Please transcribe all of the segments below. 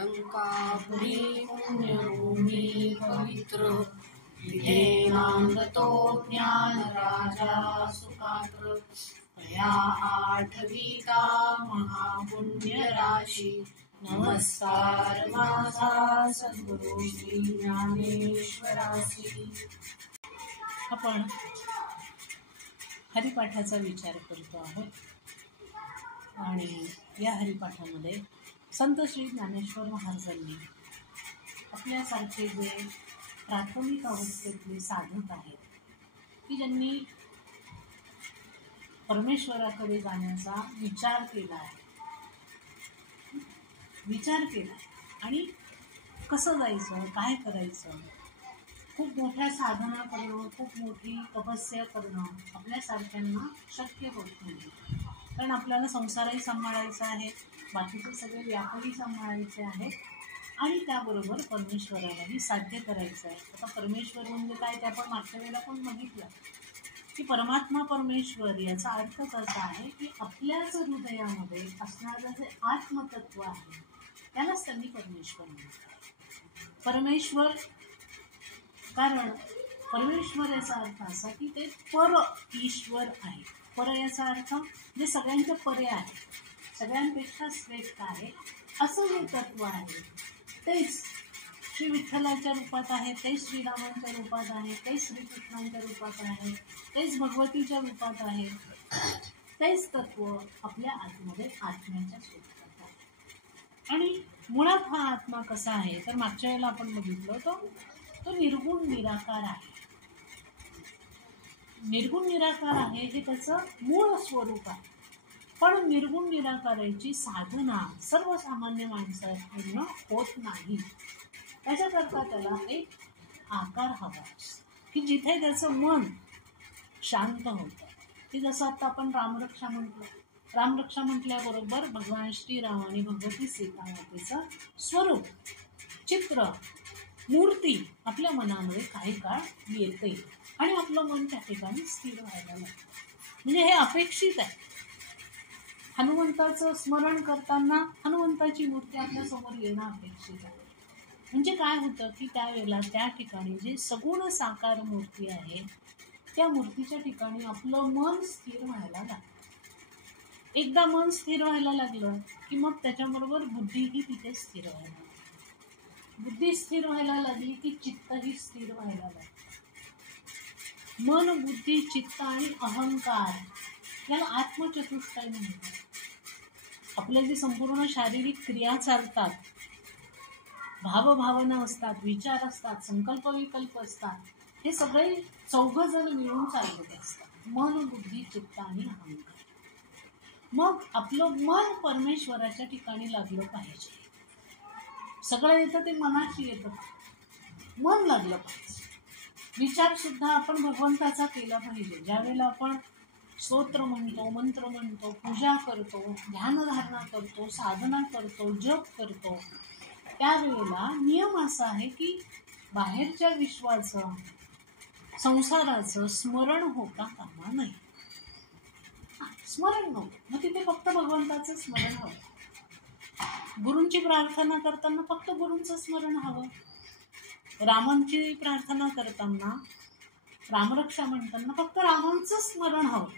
लंकापुरी पुण्यभूमी पवित्र विधेनांगतो ज्ञान राजा सुपात्र तया आठविता महापुण्य राशी नमस्कार माझा सद्गुरु श्री ज्ञानेश्वरासी। आपण हरिपाठाचा विचार करतो आहोत आणि या हरिपाठामध्ये संत श्री ज्ञानेश्वर महाराजांनी आपल्यासारखे जे प्राथमिक अवस्थेतले साधक आहेत की ज्यांनी परमेश्वराकडे जाण्याचा विचार केला आणि कसं जायचं, काय करायचं, खूप मोठ्या साधना करणं, खूप मोठी तपस्या करणं आपल्यासारख्यांना शक्य होत नाही, कारण आपल्याला संसारही सांभाळायचा आहे, बाकीचे सगळे व्यापही सांभाळायचे आहेत आणि त्याबरोबर परमेश्वरालाही साध्य करायचं आहे। आता परमेश्वर म्हणजे काय ते आपण मागच्या वेळेला पण बघितलं की परमात्मा परमेश्वर याचा अर्थ असा आहे की आपल्याच हृदयामध्ये असणारं जे आत्मतत्व आहे त्यालाच त्यांनी परमेश्वर म्हणतात। परमेश्वर, कारण परमेश्वर याचा अर्थ असा की ते पर ईश्वर आहे। पर याचा अर्थ जे सगळ्यांच्या परे आहे, सगळ्यांपेक्षा श्रेष्ठ आहे असं जे तत्व आहे तेच श्री विठ्ठलाच्या रूपात आहे, तेच श्रीरामांच्या रूपात आहे, तेच श्रीकृष्णांच्या रूपात आहे, तेच भगवतीच्या रूपात आहे, तेच तत्व आपल्या आतमध्ये आत्म्याच्या स्वरूपात आहे। आणि मुळात हा आत्मा कसा आहे तर मागच्या वेळेला आपण बघितलं तो निर्गुण निराकार आहे। निर्गुण निराकार आहे हे त्याचं मूळ स्वरूप आहे, पण निर्गुण निराकाराची साधना सर्वसामान्य माणसांना होत नाही। त्याच्याकरता त्याला एक आकार हवा की जिथे त्याचं मन शांत होतं, की जसं आता आपण रामरक्षा म्हटलं, रामरक्षा म्हटल्याबरोबर भगवान श्रीराम आणि भगवती सीतामातेचं स्वरूप, चित्र, मूर्ती आपल्या मनामध्ये काही काळ येते आणि आपलं मन त्या ठिकाणी स्थिर व्हायला लागतं। म्हणजे हे अपेक्षित आहे। हनुमंताचं स्मरण करताना हनुमंताची मूर्ती आपल्या समोर येणं अपेक्षित आहे। म्हणजे काय होतं की त्यावेळेला त्या ठिकाणी जे सगुण साकार मूर्ती आहे त्या मूर्तीच्या ठिकाणी आपलं मन स्थिर व्हायला लागतं। एकदा मन स्थिर व्हायला लागलं की मग त्याच्याबरोबर बुद्धीही तिथे स्थिर व्हायला लागते। बुद्धी स्थिर व्हायला लागली की चित्तही स्थिर व्हायला लागतं। मन, बुद्धी, चित्त आणि अहंकार याला आत्मचतुष्टय म्हणतात। आपले जे संपूर्ण शारीरिक क्रिया चालतात, भावभावना असतात, विचार असतात, संकल्प विकल्प असतात, हे सगळे चौघजण मिळून चालत असतात, मन, बुद्धी, चित्त आणि अहंकार। मग आपलं मन परमेश्वराच्या ठिकाणी लागलं पाहिजे। सगळं येतं ते मनाशी येतं, मन लागलं पाहिजे। विचार सुद्धा आपण भगवंताचा केला पाहिजे। ज्यावेळेला आपण स्तोत्र म्हणतो, मंत्र म्हणतो, पूजा करतो, ध्यानधारणा करतो, साधना करतो, जप करतो, त्यावेळेला नियम असा आहे की बाहेरच्या विश्वाचं, संसाराचं स्मरण होता कामा नये। स्मरण नको, मग तिथे फक्त भगवंताचं स्मरण हवं। गुरूंची प्रार्थना करताना फक्त गुरूंचं स्मरण हवं। रामांची प्रार्थना करताना, रामरक्षा म्हणताना फक्त रामांचं स्मरण हवं।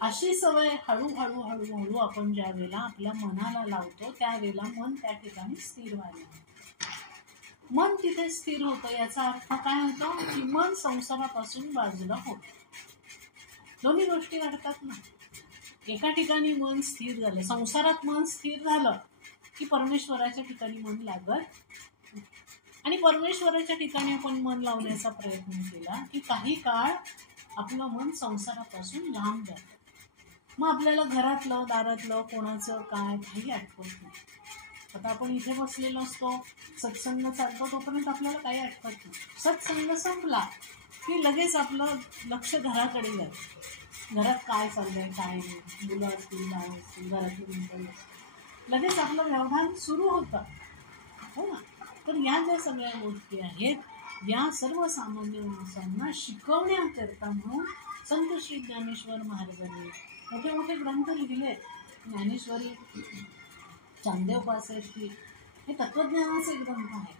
अशी सवय हळूहळू हळूहळू आपण ज्या वेळेला आपल्या मनाला लावतो त्यावेळेला मन त्या ठिकाणी स्थिर व्हायला लागतं। मन तिथे स्थिर होतं याचा अर्थ काय होतो की मन संसारापासून बाजूला होतं। दोन्ही गोष्टी घडतात ना। एका ठिकाणी मन स्थिर झालं, संसारात मन स्थिर झालं की परमेश्वराच्या ठिकाणी मन लागत, आणि परमेश्वराच्या ठिकाणी आपण मन लावण्याचा प्रयत्न केला की काही काळ आपलं मन संसारापासून लांब जातं। मग आपल्याला घरातलं, दारातलं, कोणाचं काय काही आठवत नाही। आता आपण इथे बसलेलो असतो, सत्संग चालतो, तोपर्यंत आपल्याला काही आठवत नाही। सत्संग संपला की लगेच आपलं लक्ष घराकडे जातं। घरात काय चाललंय, काय नाही, मुलं असतील, बाळ असतील, घरातली मंडळी असतील, लगेच आपलं व्यवधान सुरू होतं, हो ना। तर या ज्या सगळ्या गोष्टी आहेत या सर्वसामान्य माणसांना शिकवण्याकरता म्हणून संत श्री ज्ञानेश्वर महाराजांनी मोठे मोठे ग्रंथ लिहिले। ज्ञानेश्वरी चांगदेव पासष्टी हे तत्वज्ञानाचे ग्रंथ आहे.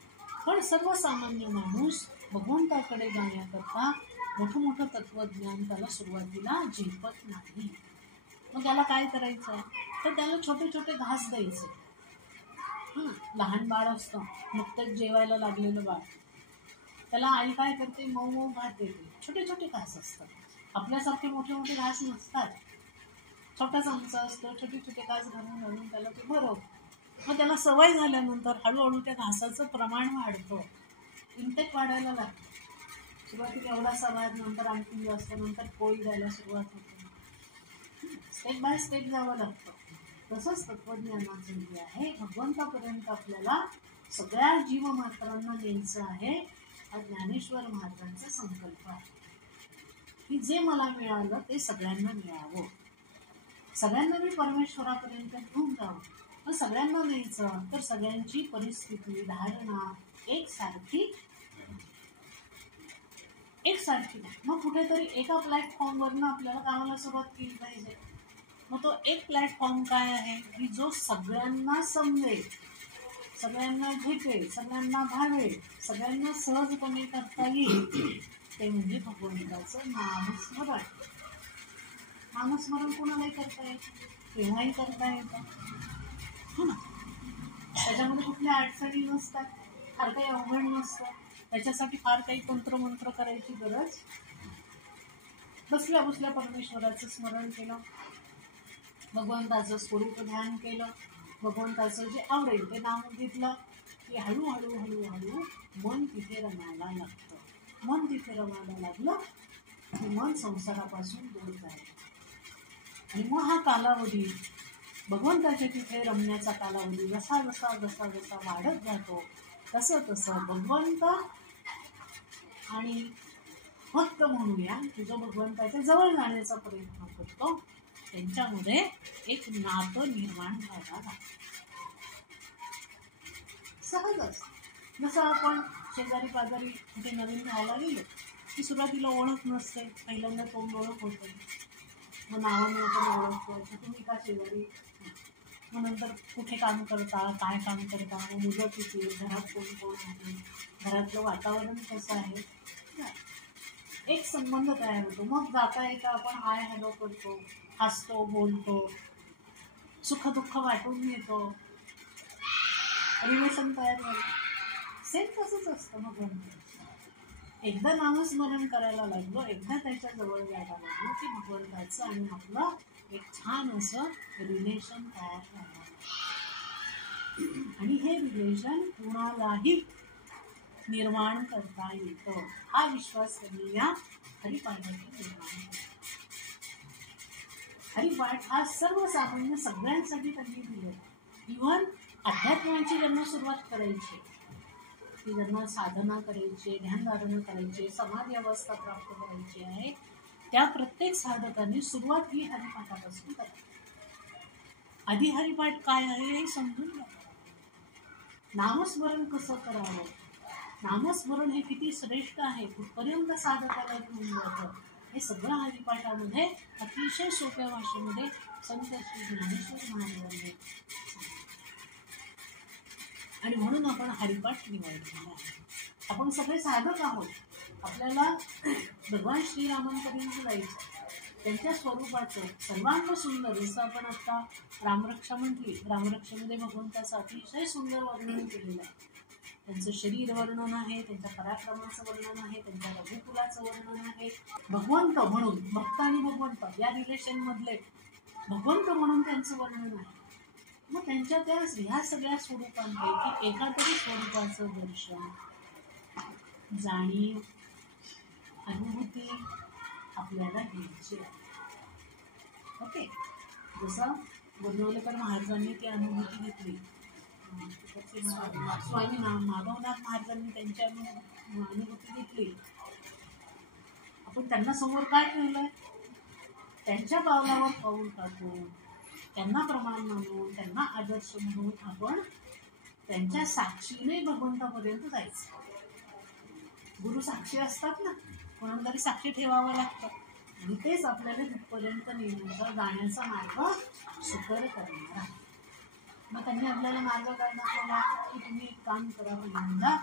पण सर्वसामान्य माणूस भगवंताकडे जाण्याकरता मोठं मोठं तत्वज्ञान त्याला सुरुवातीला झेपत नाही. मग त्याला काय करायचं तर त्याला छोटे छोटे घास द्यायचे. लहान बाळ असतं नुकतंच जेवायला लागलेलं बाळ, त्याला आई काय करते मऊ मऊ भात देते. छोटे छोटे घास असतात, आपल्यासारखे मोठे मोठे घास नसतात. छोटा चमचा असतो, छोटे छोटे घास घालून घालून त्याला ते भरव. मग त्याला सवय झाल्यानंतर हळूहळू त्या घासाचं प्रमाण वाढतं, इंटेक वाढायला लागतं. सुरुवातीला एवढासा भात, नंतर आणखी जास्त, नंतर पोळी द्यायला सुरुवात होते. स्टेप बाय स्टेप जावं लागतं. तसंच तत्वज्ञानाचं जे आहे भगवंतापर्यंत आपल्याला सगळ्या जीवमात्रांना न्यायचं आहे. हा ज्ञानेश्वर महाराजांचा संकल्प आहे की जे मला मिळालं ते सगळ्यांना मिळावं, सगळ्यांना मी परमेश्वरापर्यंत घेऊन जावं. मग सगळ्यांना न्यायचं तर सगळ्यांची परिस्थिती धारणा एकसारखी नाही. मग कुठेतरी एका प्लॅटफॉर्मवरनं आपल्याला कामाला सुरुवात केली पाहिजे. मग तो एक प्लॅटफॉर्म काय आहे की जो सगळ्यांना समजेल, सगळ्यांना झेपेल, सगळ्यांना भावेल, सगळ्यांना सहजपणे करता येईल, ते म्हणजे भगवंताचं नामस्मरण. नामस्मरण कोणालाही करता येतं, केव्हाही करता येतं, हो ना. त्याच्यामध्ये कुठल्या अडचणी नसतात, फार काही अवघड नसतं. त्याच्यासाठी फार काही तंत्रमंत्र करायची गरज. बसल्या बसल्या परमेश्वराचं स्मरण केलं, भगवंताचं स्वरूप ध्यान केलं, भगवंताचं जे आवडेल ते नाम घेतलं की हळूहळू हळूहळू मन तिथे रमायला लागतं. मन तिथे रमायला लागलं की मन संसारापासून दूर जाईल. आणि मग हा कालावधी भगवंताच्या तिथे रमण्याचा कालावधी जसा जसा जसा जसा वाढत जातो तसं तसं भगवंत आणि भक्त म्हणूया की जो भगवंताच्या जवळ जाण्याचा प्रयत्न करतो त्यांच्यामध्ये एक नातं निर्माण व्हायला लागतं. सहजच जसं आपण शेजारी पाजारी कुठे नवीन राहायला गेलो की सुरुवातीला ओळख नसते, पहिल्यांदा तोंड ओळख होते, मग नावाने आपण ओळखतो की तुम्ही का शेजारी, मग नंतर कुठे काम करता, काय काम करता, मग मुलं किती, घरात कोण कोण आहे, घरातलं वातावरण कसं आहे, एक संबंध तयार होतो. मग जाता येता आपण हाय हॅलो करतो, हसतो, बोलतो, सुखदुःख वाटून घेतो, रिलेशन तयार झालं. सेम तसंच असतं. मग एकदा नामस्मरण करायला लागलो, एकदा त्याच्या जवळ जायला लागलो की भगवंताचं आणि आपलं एक छान असं रिलेशन तयार झालं. आणि हे रिलेशन कुणालाही निर्माण करता येतं, हा विश्वास त्यांनी या हरिपाठाने निर्माण केला. हरिपाठ हा सर्वसामान्य सगळ्यांसाठी त्यांनी दिले. इव्हन अध्यात्माची ज्यांना सुरुवात करायची, की ज्यांना साधना करायची, ध्यानधारणा करायची, समाधी अवस्था प्राप्त करायची आहे, त्या प्रत्येक साधकांनी सुरुवात ही हरिपाठापासून करावी. आधी हरिपाठ काय आहे हे समजून घ्या. नामस्मरण कसं करावं, नामस्मरण हे किती श्रेष्ठ आहे, कुठपर्यंत साधकाला घेऊन जातं, हे सगळं हरिपाठामध्ये अतिशय सोप्या भाषेमध्ये संत श्री ज्ञानेश्वर महाराजांनी. आणि म्हणून आपण हरिपाठ निवडलेला आहे. आपण सगळे साधक आहोत, आपल्याला भगवान श्रीरामांपर्यंत जायचं, त्यांच्या स्वरूपाचं सर्वांग सुंदर, जसं आपण आता रामरक्षा म्हटली, रामरक्षेमध्ये भगवंताचं अतिशय सुंदर वर्णन केलेलं आहे. त्यांचं शरीर वर्णन आहे, त्यांच्या पराक्रमाचं वर्णन आहे, त्यांच्या रघुकुलाचं वर्णन आहे. भगवंत म्हणून, भक्त आणि भगवंत या रिलेशन मधले भगवंत म्हणून त्यांचं वर्णन आहे. मग त्यांच्या त्या ह्या सगळ्या स्वरूपांपैकी एका तरी स्वरूपाचं दर्शन, जाणीव, अनुभूती आपल्याला घ्यायची आहे. ओके, जसं गोंदवलेकर महाराजांनी ती अनुभूती घेतली, स्वामी माधवनाथ महाराजांनी त्यांच्या अनुभूती घेतली, आपण त्यांना समोर काय ठेवलंय, त्यांच्या पावलावर पाऊल टाकून, त्यांना प्रमाण मानून, त्यांना आदर्श म्हणून आपण त्यांच्या साक्षीने भगवंतापर्यंत जायचं. गुरु साक्षी असतात ना, म्हणून तरी साक्षी ठेवावं लागतं, आणि तेच आपल्याला तिथपर्यंत नेण्याचा जाण्याचा मार्ग सुकर करणार आहे. मग त्यांनी आपल्याला मार्ग काढण्यात आला की तुम्ही एक काम करा, पहिल्यांदा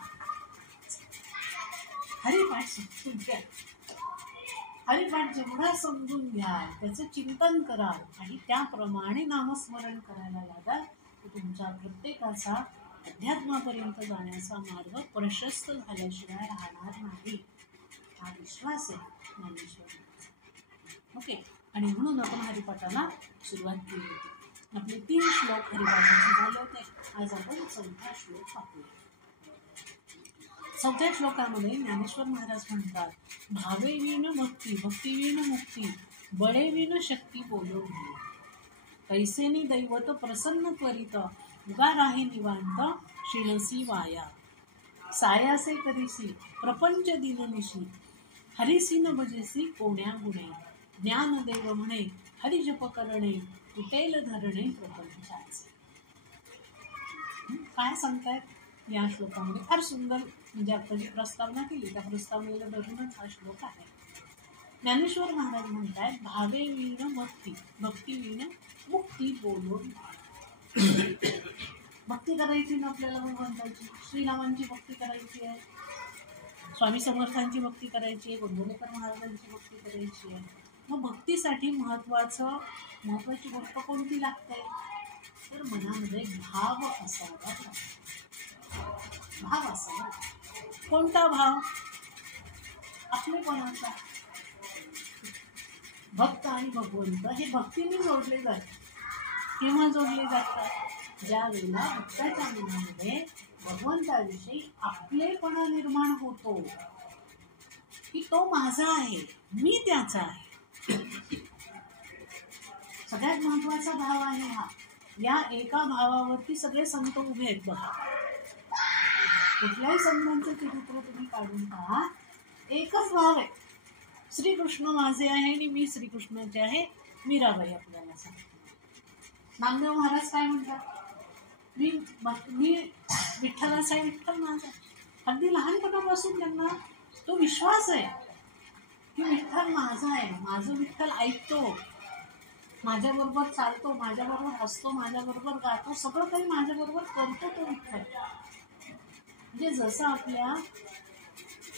हरिपाठ समजून घ्या. हरिपाठ जेवढा समजून घ्याल त्याचं चिंतन कराल आणि त्याप्रमाणे नामस्मरण करायला लागाल तर तुमचा प्रत्येकाचा अध्यात्मापर्यंत जाण्याचा मार्ग प्रशस्त झाल्याशिवाय राहणार नाही. हा विश्वास आहे ज्ञानेश्वर. ओके. आणि म्हणून आपण हरिपाठाला सुरुवात केली होती. आपले 3 श्लोक हरिपाठाचे झाले होते. आज आपण 4था श्लोक पाहूया. 4थ्या श्लोकामध्ये ज्ञानेश्वर महाराज म्हणतात, भावे विन भक्ती, भक्ती विन मुक्ती, बळे विन शक्ती बोलो नाही. कैसेनी दैवत प्रसन्न त्वरित, उगा राहे निवांत शिणसी वाया. सायासे करीसी प्रपंच दिननिशी, हरिसी न भजेसी कोण्या गुणे. ज्ञानदेव म्हणे हरिजप करणे, तुटेल धरणे प्रपंचाचे. काय सांगतायत या श्लोकामध्ये? फार सुंदर, म्हणजे आपण जी प्रस्तावना केली त्या प्रस्तावनेला धरूनच हा श्लोक आहे. ज्ञानेश्वर महाराज म्हणतात, भावे विण भक्ती, भक्ती विण मुक्ती बोलून. भक्ती करायची ना आपल्याला भगवंताची, श्रीरामांची भक्ती करायची आहे, स्वामी समर्थांची भक्ती करायची आहे, गोंदवलेकर महाराजांची भक्ती करायची आहे. मग भक्तीसाठी महत्वाची गोष्ट कोणती लागते? तर मनामध्ये भाव असावा लागतो. भाव असावा. कोणता भाव? आपलेपणाचा. भक्त आणि भगवंत हे भक्तीने जोडले जातात. केव्हा जोडले जातात? ज्या वेळेला भक्ताच्या मनामध्ये भगवंताविषयी आपलेपणा निर्माण होतो की तो माझा आहे, मी त्याचा आहे. सगळ्यात महत्वाचा भाव आहे हा. या एका भावावरती सगळे संत उभे आहेत बघा. कुठल्याही संतांचं चरित्र तुम्ही काढून पहा, एकच भाव आहे, श्रीकृष्ण माझे आहे आणि मी श्रीकृष्णाचे आहे. मीराबाई आपल्याला सांगते. नामदेव महाराज काय म्हणतात? मी विठ्ठलाचा आहे, विठ्ठल माझा. अगदी लहानपणापासून त्यांना तो विश्वास आहे की विठ्ठल माझा आहे, माझं विठ्ठल ऐकतो, माझ्याबरोबर चालतो, माझ्याबरोबर हसतो, माझ्याबरोबर गातो, सगळं काही माझ्याबरोबर करतो तो विठ्ठल. म्हणजे जसं आपल्या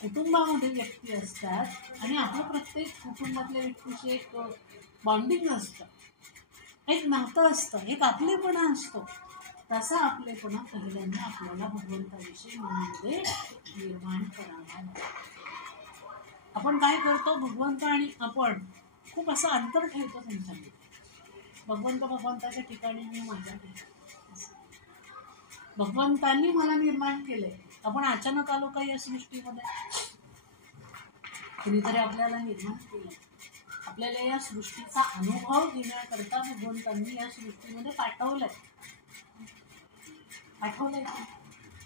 कुटुंबामध्ये व्यक्ती असतात आणि आपलं प्रत्येक कुटुंबातल्या व्यक्तीशी एक बॉन्डिंग असतं, एक नातं असतं, एक आपलेपणा असतो, तसा आपलेपणा पहिल्यांदा आपल्याला भगवंताविषयी मनामध्ये निर्माण करावा लागतो. आपण काय करतो? भगवंत आणि आपण खूप असं अंतर ठेवतो त्यांच्यामध्ये. भगवंताच्या ठिकाणी मी माझ्या ठिकाणी. भगवंतांनी मला निर्माण केलंय. आपण अचानक आलो का या सृष्टीमध्ये? कुणीतरी आपल्याला निर्माण केलंय. आपल्याला या सृष्टीचा अनुभव घेण्याकरता भगवंतांनी या सृष्टीमध्ये पाठवलंय.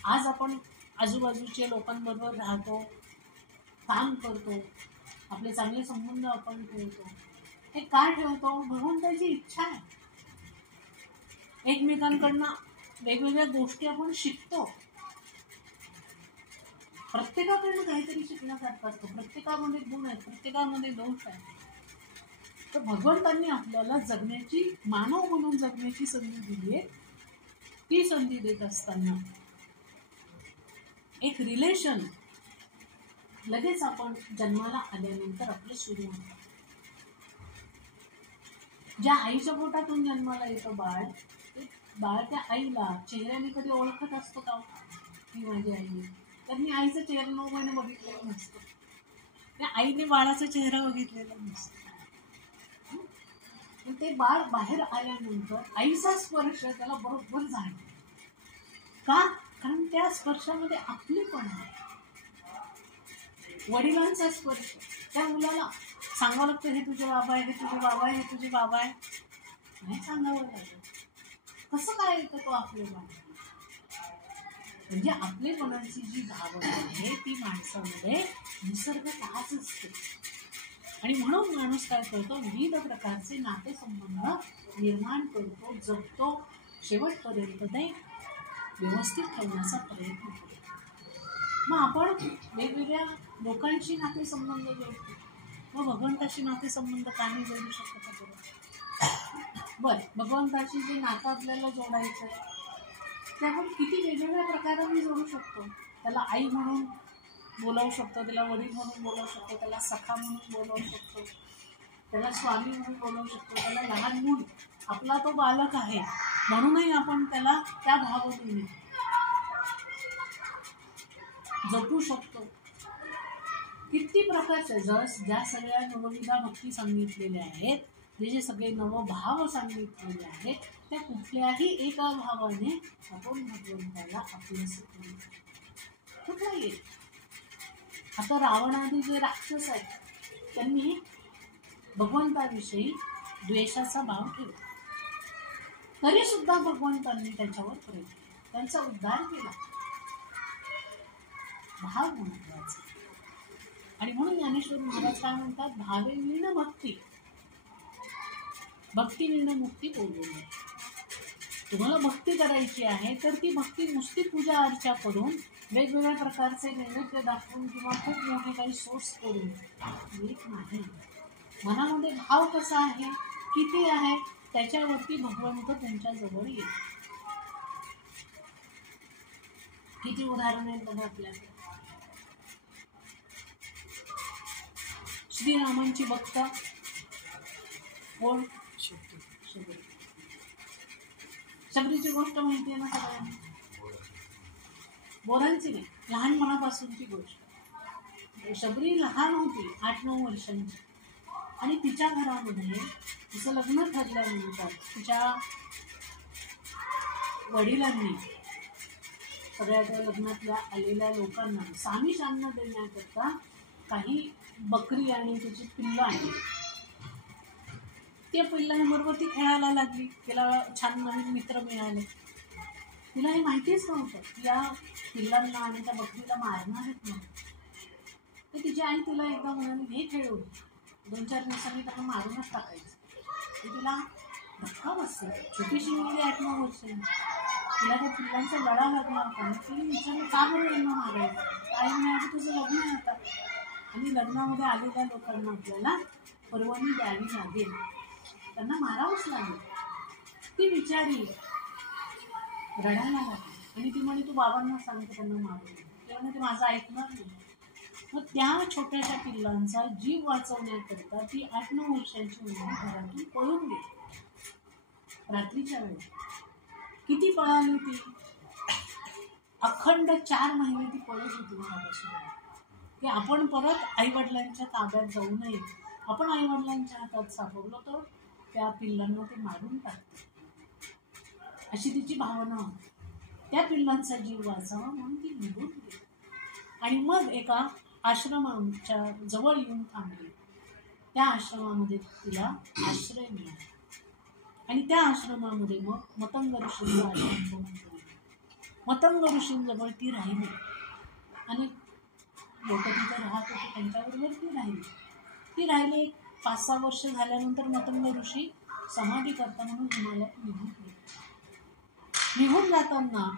आज आपण आजूबाजूच्या लोकांबरोबर राहतो, काम करतो, आपले चांगले संबंध आपण ठेवतो. हे काय ठेवतो? भगवंताची इच्छा आहे. एकमेकांकडनं वेगवेगळ्या गोष्टी आपण शिकतो. प्रत्येकाकडनं काहीतरी शिकण्यासारखं असतं. प्रत्येकामध्ये गुण आहेत, प्रत्येकामध्ये दोष आहेत. तर भगवंतांनी आपल्याला जगण्याची, मानव म्हणून जगण्याची संधी दिली आहे. ती संधी देत असताना एक रिलेशन लगेच आपण जन्माला आल्यानंतर आपलं सुरू होतं. ज्या आईच्या पोटातून जन्माला येतं बाळ, ते बाळ त्या आईला चेहऱ्याने कधी ओळखत असतो का? ती माझी आई आहे. तर मी आईचा चेहरा 9 महिने बघितलेला नसतो. त्या आईने बाळाचा चेहरा बघितलेला नसतो. ते बाळ बाहेर आल्यानंतर आईचा स्पर्श त्याला बरोबर जाणतो. का? कारण त्या स्पर्शामध्ये आपलेपण आहे. वडिलांचा स्पर्श त्या मुलाला सांगावं लागतं, हे तुझे बाबा आहे, हे तुझे बाबा आहे, हे तुझे बाबा आहे. नाही सांगावं लागत. कसं काय येतं तो आपलेपण? म्हणजे आपलेपणाची जी भावना आहे ती माणसामध्ये निसर्गतःच असते. आणि म्हणून माणूस काय करतो? विविध प्रकारचे नातेसंबंध निर्माण करतो, जगतो, शेवटपर्यंत ते व्यवस्थित ठेवण्याचा प्रयत्न करतो. मग आपण वेगवेगळ्या लोकांशी नातेसंबंध जोडतो. मग भगवंताशी नातेसंबंध काही जोडू शकतो? बरं, भगवंताशी जे नातं आपल्याला जोडायचं आहे ते आपण किती वेगवेगळ्या प्रकाराने जोडू शकतो. त्याला आई म्हणून बोलावू शकतो, त्याला वडील म्हणून बोलावू शकतो, त्याला सखा म्हणून बोलावू शकतो, त्याला स्वामी म्हणून बोलावू शकतो, त्याला लहान मूल आपला तो बालक आहे म्हणूनही आपण त्याला त्या भावनेने जपू शकतो. किती प्रकारचे ज्या सगळ्या नवविधा भक्ती सांगितलेल्या आहेत, जे सगळे नवभाव सांगितलेले आहेत, त्या कुठल्याही एका भावाने आपण भगवंताला आपलंसं करू शकतो. कुठला येईल. आता रावणादी जे राक्षस आहेत त्यांनी भगवंताविषयी द्वेषाचा भाव ठेवला, तरी सुद्धा भगवंतांनी त्याच्यावर प्रेम केलं, त्यांचा उद्धार केला. भाव महत्वाचा. आणि म्हणून ज्ञानेश्वर महाराज काय म्हणतात, भावे विण भक्ती, भक्ती विण मुक्ती बोलवली. तुम्हाला भक्ती करायची आहे तर ती भक्ती नुसती पूजा अर्चा करून वेगवेगळ्या प्रकारचे नैवेद्य दाखवून किंवा खूप मोठे काही सोर्स करून येत नाही. मनामध्ये भाव कसा आहे, किती आहे, त्याच्यावरती भगवंत त्यांच्या जवळ येईल. किती उदाहरण आहेत बघा आपल्याकडे. श्रीरामांची भक्त कोण, शबरी. शबरीची गोष्ट माहिती आहे ना सगळ्यांना, बोरांची नाही, लहानपणापासूनची गोष्ट. शबरी लहान होती, 8-9 वर्षांची, आणि तिच्या घरामध्ये तिचं लग्न ठरल्यानंतर तिच्या वडिलांनी सगळ्या त्या लग्नातल्या आलेल्या लोकांना सामिष अन्न देण्याकरता काही बकरी आणि त्याची पिल्लं आणली. त्या पिल्लांबरोबर ती खेळायला लागली, तिला छान नवीन मित्र मिळाले. तिला हे माहितीच नव्हतं की या पिल्लांना आणि त्या बकरीला मारणारच नव्हतं. तर तिची आई तिला एकदा म्हणाली, हे खेळून 2-4 दिवसांनी त्यांना मारूनच टाकायचं. तिला धक्का बसला. छोटीशी मुलगी 8-9 वर्षांची, तिला त्या पिल्लांचा लढा लागणार का. तिने विचारलं, का बरं यांना मारायचं. आई म्हणाली, तुझं लग्न आहे आता आणि लग्नामध्ये आलेल्या लोकांना आपल्याला परवानगी द्यावी लागेल, त्यांना मारावंच लागेल. ती बिचारी रडायला लागली आणि ती म्हणे, तू बाबांना सांगते त्यांना मारू. तेव्हा म्हणे, ते माझं ऐकणार नाही. मग त्या छोट्याशा पिल्लांचा जीव वाचवण्याकरता ती 8-9 वर्षांची मुलगी घरातून पळून गेली. रात्रीच्या वेळी किती पळाली ती, अखंड 4 महिने ती पळत होती घरापासून, की आपण परत आईवडिलांच्या ताब्यात जाऊ नये. आपण आईवडिलांच्या हातात सापडलो तर त्या पिल्लांना ते मारून टाकते, अशी तिची भावना होती. त्या पिल्लांचा जीव वाचावा म्हणून ती निघून गेली आणि मग एका आश्रमाच्या जवळ येऊन थांबली. त्या आश्रमामध्ये तिला आश्रय मिळाला आणि त्या आश्रमामध्ये मग मतंग ऋषींचा आश्रम केला. मतंग ऋषींजवळ ती राहिली. अनेक लोक तिथे राहत होते, त्यांच्याबरोबर ती राहिली. 5-6 वर्ष झाल्यानंतर मतंग ऋषी समाधी करता म्हणून हिमालयात निघून गेले. निघून जाताना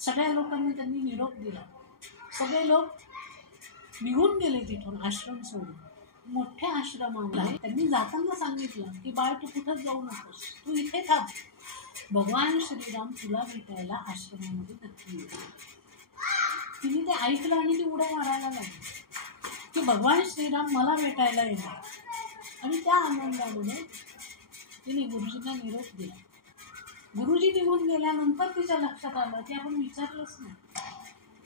सगळ्या लोकांनी त्यांनी निरोप दिला. सगळे लोक निघून गेले तिथून आश्रम सोडून. मोठ्या आश्रमामध्ये त्यांनी जाताना सांगितलं की बाळ तू कुठंच जाऊ नकोस, तू इथे थांब, भगवान श्रीराम तुला भेटायला आश्रमामध्ये नक्की येतील. तिने ते ऐकलं आणि ती उड्या मारायला लागली की भगवान श्रीराम मला भेटायला येणार. आणि त्या आनंदामध्ये तिने गुरुजींना निरोप दिला. गुरुजी निघून गेल्यानंतर तिच्या लक्षात आलं की आपण विचारलंच नाही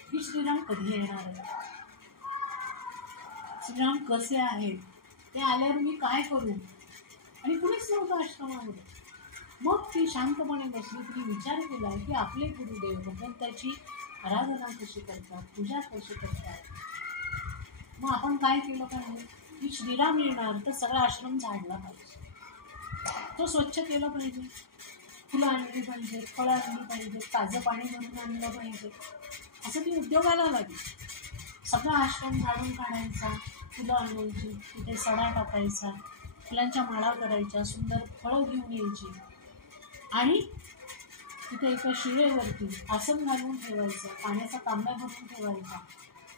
की श्रीराम कधी येणार आहे, श्रीराम कसे आहेत, ते आल्यावर मी काय करू. आणि कुणीच नव्हतं आश्रमामध्ये. मग ती शांतपणे बसली. तिने विचार केला की आपले गुरुदेव भगवंताची आराधना कशी करतात, पूजा कशी करतात. मग आपण काय केलं पाहिजे की श्रीराम येणार तर सगळा आश्रम झाडला पाहिजे, तो स्वच्छ केला पाहिजे, फुलं आणली पाहिजे, फळं आणली पाहिजे, ताजं पाणी भरून आणलं पाहिजे. असं ती उद्योगाला लागली. सगळा आश्रम झाडून काढायचा, फुलं आणायची, तिथे सडा टाकायचा, फुलांच्या माळा करायच्या, सुंदर फळं घेऊन यायची आणि तिथे एका शिळेवरती आसन घालून ठेवायचं, पाण्याचा तांब्या भरून ठेवायचा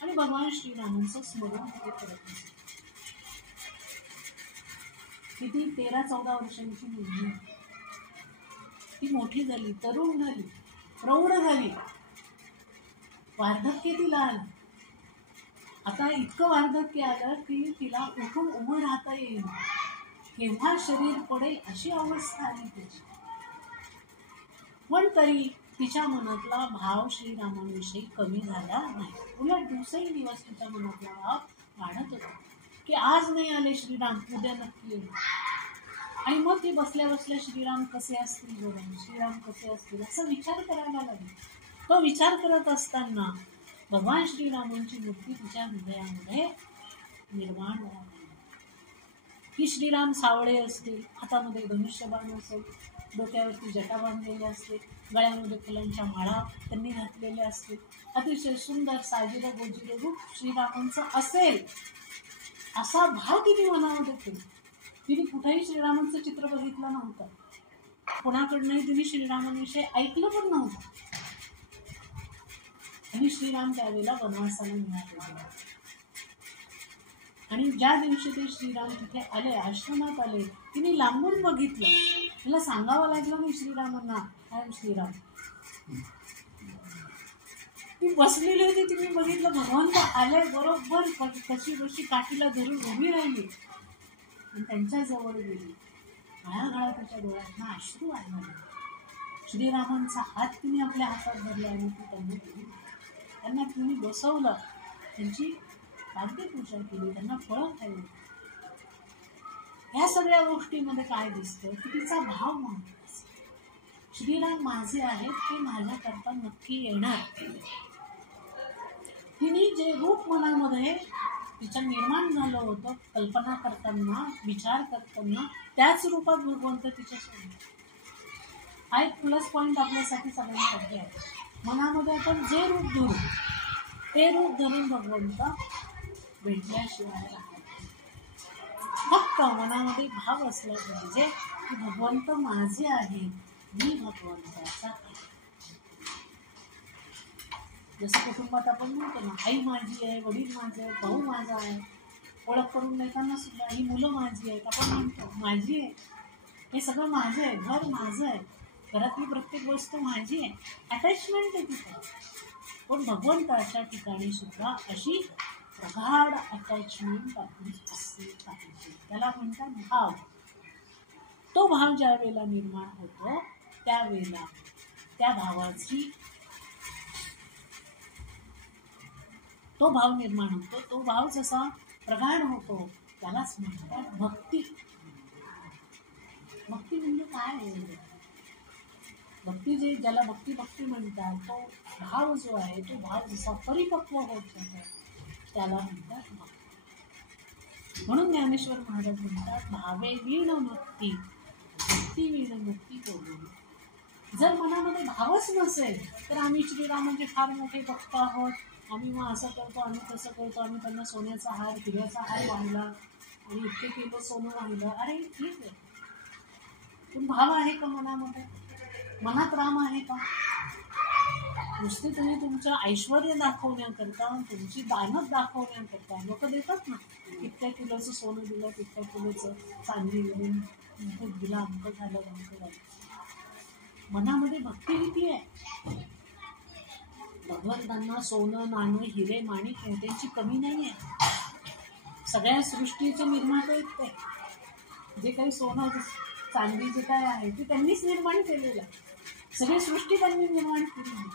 आणि भगवान श्रीरामांचं स्मरण तिथे करत असे. किती 13-14 वर्षांची मुलगी, ती मोठी झाली, तरुण झाली प्रौढ झाली, वार्धक्य तिला आलं. आता इतकं वार्धक्य आलं की तिला उठून उभं राहता येईल, केव्हा शरीर पडेल अशी अवस्था आली तिची. पण तरी तिच्या मनातला भाव श्रीरामांविषयी कमी झाला नाही. उलट दिवसेंदिवस तिच्या मनातला भाव वाढत होता की आज नाही आले श्रीराम, उद्या नक्की येईल. आणि मग ती बसल्या बसल्या श्रीराम कसे असतील बरं, श्रीराम कसे असतील असा विचार करायला लागली. तो विचार करत असताना भगवान श्रीरामांची मूर्ती तिच्या हृदयामध्ये निर्माण झाली की श्रीराम सावळे असतील, हातामध्ये धनुष्यबाण असेल, डोक्यावरती जटा बांधलेले असते, गळ्यामध्ये फुलांच्या माळा त्यांनी घातलेल्या असतील, अतिशय सुंदर साजिरं गोजिरं रूप श्रीरामांचं असेल असा भाव तिने मनामध्ये केला. तिने कुठेही श्रीरामांचं चित्र बघितलं नव्हतं, कोणाकडनंही तिने श्रीरामांविषयी ऐकलं पण नव्हतं. आणि श्रीराम त्यावेळेला वनवासाला निघाले. आणि ज्या दिवशी ते श्रीराम तिथे आले, आश्रमात आले, तिने लांबून बघितलं. तिला सांगावं लागलं नाही श्रीरामांना आय एम श्रीराम. ती बसलेली होती, तिने बघितलं भगवंत आले, बरोबर कशी बशी काठीला धरून उभी राहिली आणि त्यांच्या जवळ गेली. घळाघळा त्याच्या डोळ्यातनं अश्रू आले. श्रीरामांचा हात तिने आपल्या हातात धरला आणि ती त्यांना तिने बसवलं, त्यांची पाद्यपूजा केली, त्यांना फळं खाल्ली. या सगळ्या गोष्टीमध्ये काय दिसतं की तिचा भाव महत्वाचा. श्रीराम माझे आहेत, ते माझ्याकरता नक्की येणार. तिने जे रूप मनामध्ये तिचं निर्माण झालं होतं, कल्पना करताना, विचार करताना, त्याच रूपात भगवंत तिच्यासोबत. हा एक प्लस पॉईंट आपल्यासाठी सगळ्यांसाठी आहे. मनामध्ये आपण जे रूप धरू ते रूप धरून भगवंत भेटल्याशिवाय राहत. फक्त मनामध्ये भाव असला पाहिजे की भगवंत माझे आहे, मी भगवंताचा आहे. जसं कुटुंबात आपण म्हणतो ना, आई माझी आहे, वडील माझे आहे, भाऊ माझा आहे, ओळख करून देताना सुद्धा ही मुलं माझी आहेत आपण म्हणतो, माझी आहे, हे सगळं माझं आहे, घर माझं आहे, घरातली प्रत्येक वस्तू माझी आहे. अटॅचमेंट आहे तिथं. पण भगवंताच्या ठिकाणी सुद्धा अशी प्रगाढ अटॅचमेंट आपली असली पाहिजे. त्याला म्हणतात भाव. तो भाव ज्या वेळेला निर्माण होतो त्यावेळेला त्या भावाची तो भाव निर्माण होतो. तो भाव जसा प्रगाढ होतो त्यालाच म्हणतात भक्ती. भक्ती म्हणजे काय आहे? भक्ती जे ज्याला भक्ती भक्ती म्हणतात, तो भाव जो आहे तो भाव जसा परिपक्व होत जातो त्याला म्हणतात भक्ती. म्हणून ज्ञानेश्वर महाराज म्हणतात भावे वीण मुक्ती, भक्ती वीण मुक्ती बोलून. जर मनामध्ये भावच नसेल तर आम्ही श्रीरामांचे फार मोठे भक्त आहोत, आम्ही मग असं करतो, आम्ही तसं करतो, आम्ही त्यांना सोन्याचा हार, हिऱ्याचा हार वाहिला आणि इतके किलो सोनं वाहिलं. अरे ठीक आहे, पण भाव आहे का मनामध्ये? मनात राम आहे का? नुसते तुम्ही तुमचं ऐश्वर दाखवण्याकरता, तुमची दानत दाखवण्याकरता लोक देतात ना, इतक्या किलोचं सोनं दिलं, इतक्या किलोचं चांदी दिली, मुकुट दिला, अंक झालं, अंक झालं. मनामध्ये भक्ती किती आहे? भगवंतांना सोनं, नाणं, हिरे, माणिक त्यांची कमी नाही आहे. सगळ्या सृष्टीचे निर्माते आहेत ते. जे काही सोनं चांदी जे काय आहे ते त्यांनीच निर्माण केलेलं आहे. सगळी सृष्टी त्यांनी निर्माण केली.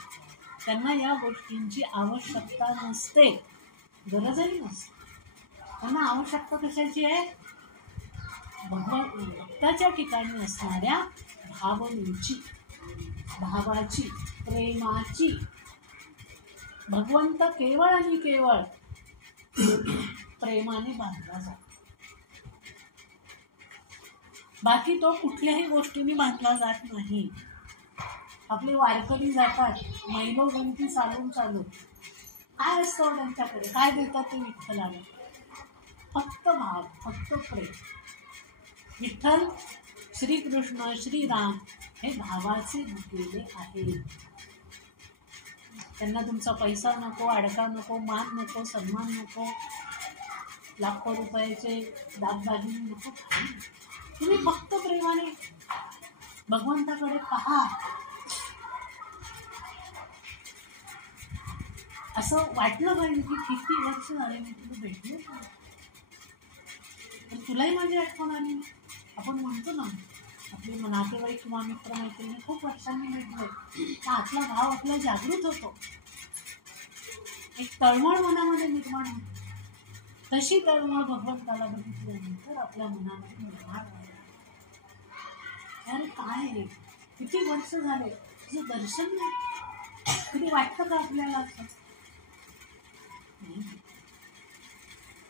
त्यांना या गोष्टींची आवश्यकता नसते, गरजही नसते. त्यांना आवश्यकता कशाची आहे? भक्ताच्या ठिकाणी असणाऱ्या भावनेची, भावाची, प्रेमाची. भगवंत केवळ आणि केवळ प्रेमाने बांधला जातो. बाकी तो कुठल्याही गोष्टीने बांधला जात नाही. आपले वारकरी जातात मैलोगंती चालून चालून, काय असतं त्यांच्याकडे? काय देतात ते विठ्ठलाला? फक्त भाव, फक्त प्रेम. विठ्ठल, श्रीकृष्ण, श्रीराम हे भावाचे भुकेले आहे. त्यांना तुमचा पैसा नको, अडका नको, मान नको, सन्मान नको, लाखो रुपयाचे दागदागिने नको. तुम्ही फक्त प्रेमाने भगवंताकडे पहा. असं वाटलं पाहिजे की किती वर्ष झाले मी तुला भेटले तर तुलाही माझी आठवण आली. आपण म्हणतो ना आपले नातेवाईक किंवा मित्रमैत्रिणी खूप वर्षांनी भेटले तर आतला भाव आपला जागृत होतो, एक तळमळ मनामध्ये निर्माण होते. तशी तळमळ भगवंताला बघितल्यानंतर आपल्या मनामध्ये निर्माण झाली. अरे काय रे, किती वर्ष झाले तुझं दर्शन नाही, कधी वाटतं का आपल्याला असं?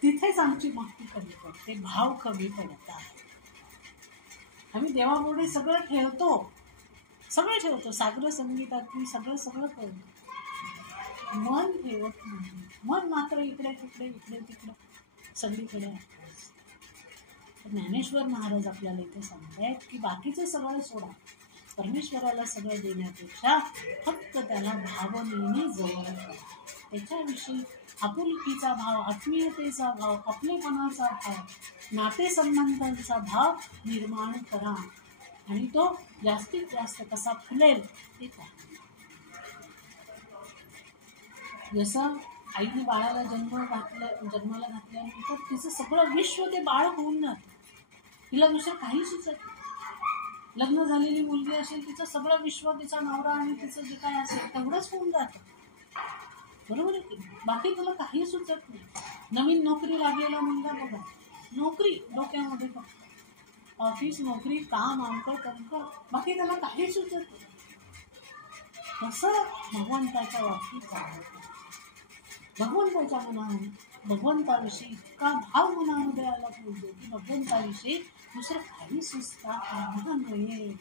तिथेच आमची भक्ती कमी पडते, भाव कमी पडतात. आम्ही देवापुढे सगळं ठेवतो, सागर संगीतात मी सगळं करतो, मन ठेवत नाही. मन मात्र इकडे तिकडे सगळीकडे आहे. ज्ञानेश्वर महाराज आपल्याला इथे सांगतायत की बाकीचं सगळं सोडा, परमेश्वराला सगळं देण्यापेक्षा फक्त त्याला भावनेने जवळ करा. त्याच्याविषयी आपुलकीचा भाव, आत्मीयतेचा भाव, आपलेपणाचा भाव, नातेसंबंधांचा भाव निर्माण करा आणि तो जास्तीत जास्त कसा फुलेल ते पहा. जसं आईने बाळाला जन्माला घातल्यानंतर तिचं सगळं विश्व ते बाळ होऊन जातं, तिला दुसरं काही सुचत नाही. लग्न झालेली मुलगी असेल तिचं सगळं विश्व, तिचा नवरा आणि तिचं जे काय असेल तेवढंच होऊन जातं, बरोबर आहे की? बाकी तुला काही सुचत नाही. नवीन नोकरी लागलेला मुलगा बघा, नोकरी डोक्यामध्ये फक्त ऑफिस, नोकरी, काम, अंक, बाकी त्याला काही सुचत नाही. तसं भगवंताच्या बाबतीत जाणवतं. भगवंताच्या मनामध्ये भगवंताविषयी इतका भाव मनामध्ये आला पाहिजे की भगवंताविषयी दुसरं काही सुचता कामा नये.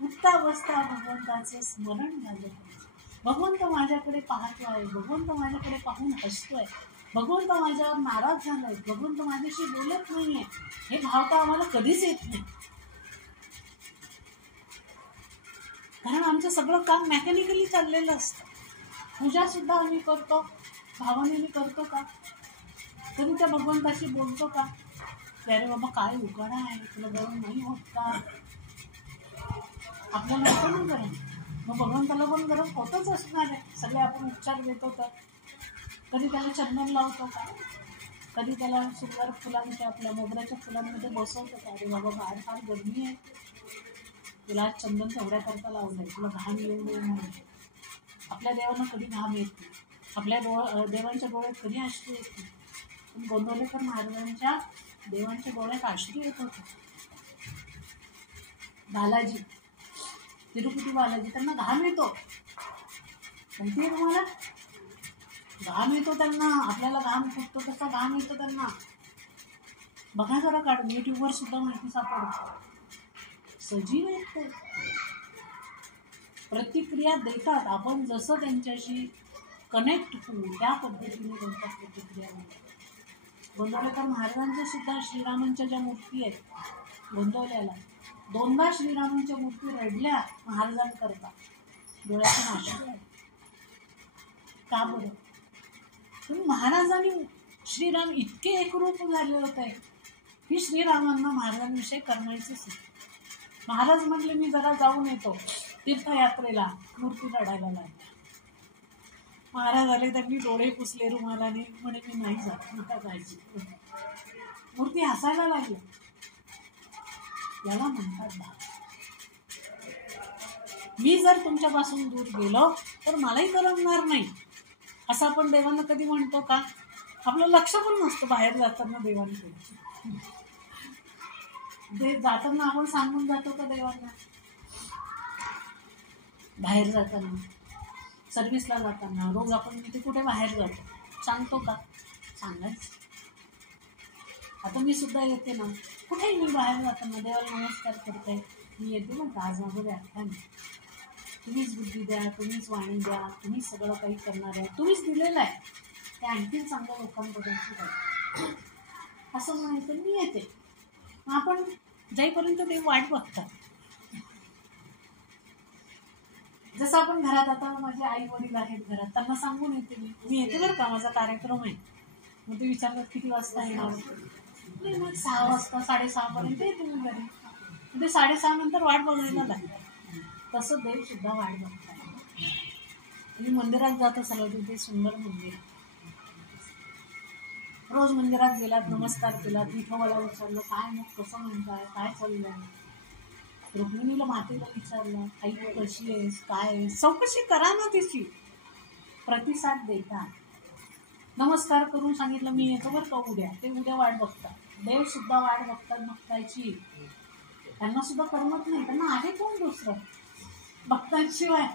उठता बसता भगवंताचं स्मरण झालं पाहिजे. भगवंत माझ्याकडे पाहतो आहे, भगवंत माझ्याकडे पाहून हसतोय, भगवंत माझ्यावर नाराज झालाय, भगवंत माझ्याशी बोलत नाहीये, हे भाव तर आम्हाला कधीच येत नाही. कारण आमचं सगळं काम मेकॅनिकली चाललेलं असतं. पूजा सुद्धा आम्ही करतो, भावनेने करतो का? कधी त्या भगवंताशी बोलतो का? अरे बाबा काय उघडा आहे, तुला गरम नाही होत का? आपल्याला होतं ना गरम, मग भगवंताला पण गरम होतच असणार आहे. सगळे आपण उपचार देतो तर कधी त्याला चंदन लावतो का? कधी त्याला सुंदर फुलांच्या आपल्या मोगऱ्याच्या फुलांमध्ये बसवतो का? अरे बाबा बाहेर फार गरमी आहे, तुला आज चंदन तेवढ्याकरता लावलंय, तुला घाम येऊ नये म्हणून. आपल्या देवांना कधी घाम येत नाही, आपल्या देवांच्या डोळ्यात कधी अश्रू येत नाही. पण गोंदवलेकर महाराजांच्या देवांच्या डोळ्यात अश्रू येत होते. बालाजी, तिरुपती बालाजी, त्यांना घाम येतो. माहिती आहे तुम्हाला? घाम येतो त्यांना, आपल्याला घाम फुटतो तसा घाम येतो त्यांना. बघा जरा काढून, युट्यूबवर सुद्धा माहिती सापडते. सजीव आहेत ते, प्रतिक्रिया देतात. आपण जसं त्यांच्याशी कनेक्ट होऊ त्या पद्धतीने त्यांच्या प्रतिक्रिया देतात. गोंदवलेकर महाराजांच्या सुद्धा श्रीरामांच्या ज्या मूर्ती आहेत गोंदवल्याला, 2दा श्रीरामांच्या मूर्ती रडल्या महाराजांकरता, डोळ्यातून अश्रू आहे. का बरं? पण महाराजांनी श्रीराम इतके एकरूप झाले होते की श्रीरामांना महाराजांविषयी करण्याचंच नाही. महाराज म्हटले मी जरा जाऊन येतो तीर्थयात्रेला, मूर्ती रडायला लागली. महाराज आले, त्यांनी डोळे पुसले रुमालाने, म्हणे मी नाही जात, नका जायची. मूर्ती हसायला लागली. याला म्हणतात भाव. मी जर तुमच्यापासून दूर गेलो तर मलाही करमणार नाही, असं आपण देवांना कधी म्हणतो का? आपलं लक्ष पण नसतं बाहेर जाताना देवांकडे. जाताना आपण सांगून जातो का देवांना? बाहेर जाताना, सर्व्हिसला जाताना, रोज आपण इथे कुठे बाहेर जातो, सांगतो का? सांगायचं. आता मी सुद्धा येते ना, कुठेही मी बाहेर जाताना देवाला नमस्कार करते, मी येते ना, आज माझं व्याख्यान, तुम्हीच बुद्धी द्या, तुम्हीच वाणी द्या, तुम्हीच सगळं काही करणार आहे, तुम्हीच दिलेलं आहे, ते आणखीन चांगल्या लोकांपर्यंत जाईल असं म्हणायचं. मी येते, आपण जाईपर्यंत ते वाट बघतात. जसं आपण घरात, आता माझे आई वडील आहेत घरात, त्यांना सांगून येते मी येते बरं का, माझा कार्यक्रम आहे. मग ते विचारतात किती वाजता येणार? नाही, मग 6 वाजता 6:30 पर्यंत येते मी घरी. ते 6:30 नंतर वाट बघायला लागतात. तसं देव सुद्धा वाट बघतात. मी मंदिरात जात असाल तिथे सुंदर मंदिर, रोज मंदिरात गेलात, नमस्कार केलात, विठोबाला विचारलं काय मग कसं म्हणताय, काय चाललंय, रुक्मिणीला मातेला विचारलं आई कशी आहेस, काय आहेस, चौकशी करा ना तिची. प्रतिसाद देता. नमस्कार करून सांगितलं मी येतो बरं का उद्या, ते उद्या वाट बघतात. देव सुद्धा वाट बघतात भक्तांची. त्यांना सुद्धा करमत नाही, त्यांना आहे कोण दुसरं भक्तांशिवाय.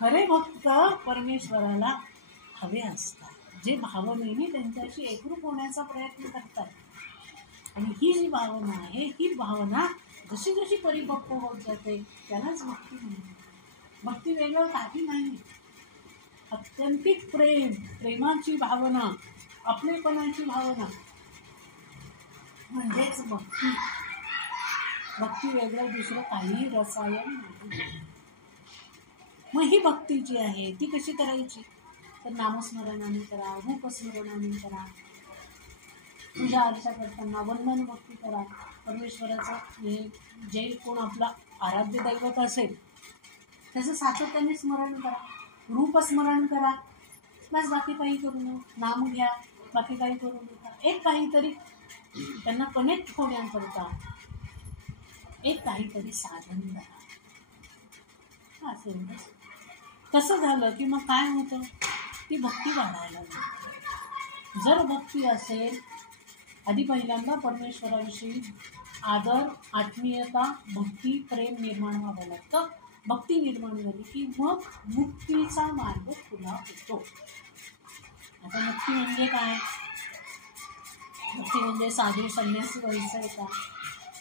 खरे भक्त परमेश्वराला हवे असतात, जे भावनेने त्यांच्याशी एकरूप होण्याचा प्रयत्न करतात. आणि ही जी भावना आहे, ही भावना जशी जशी परिपक्व होत जाते त्यालाच भक्ती म्हणते. भक्ती वेगळं काही नाही, अत्यंतिक प्रेम, प्रेमाची भावना, आपलेपणाची भावना म्हणजेच भक्ती. भक्ती वेगळं दुसरं काही रसायन नाही. मग ही भक्ती जी आहे ती कशी करायची, तर नामस्मरणाने करा, रूपस्मरणाने करा, पूजा अर्चा करताना वंदन भक्ती करा. परमेश्वराचं हे जे कोण आपला आराध्य दैवत असेल त्याचं सातत्याने स्मरण करा, रूपस्मरण करा. बस बाकी काही करू नये, नाम घ्या, बाकी काही करू नका. एक काहीतरी त्यांना कनेक्ट होण्याकरता एक काहीतरी साधन करा. असं तसं झालं की मग काय होतं, ती भक्ती वाढायला लागते. जर भक्ती असेल, आधी पहिल्यांदा परमेश्वराविषयी आदर, आत्मीयता, भक्ती, प्रेम निर्माण व्हावं लागतं. भक्ती निर्माण झाली की मग मुक्तीचा मार्ग खुला होतो. आता मुक्ती म्हणजे काय, मुक्ती म्हणजे साधू संन्यासी व्हायचं आहे का,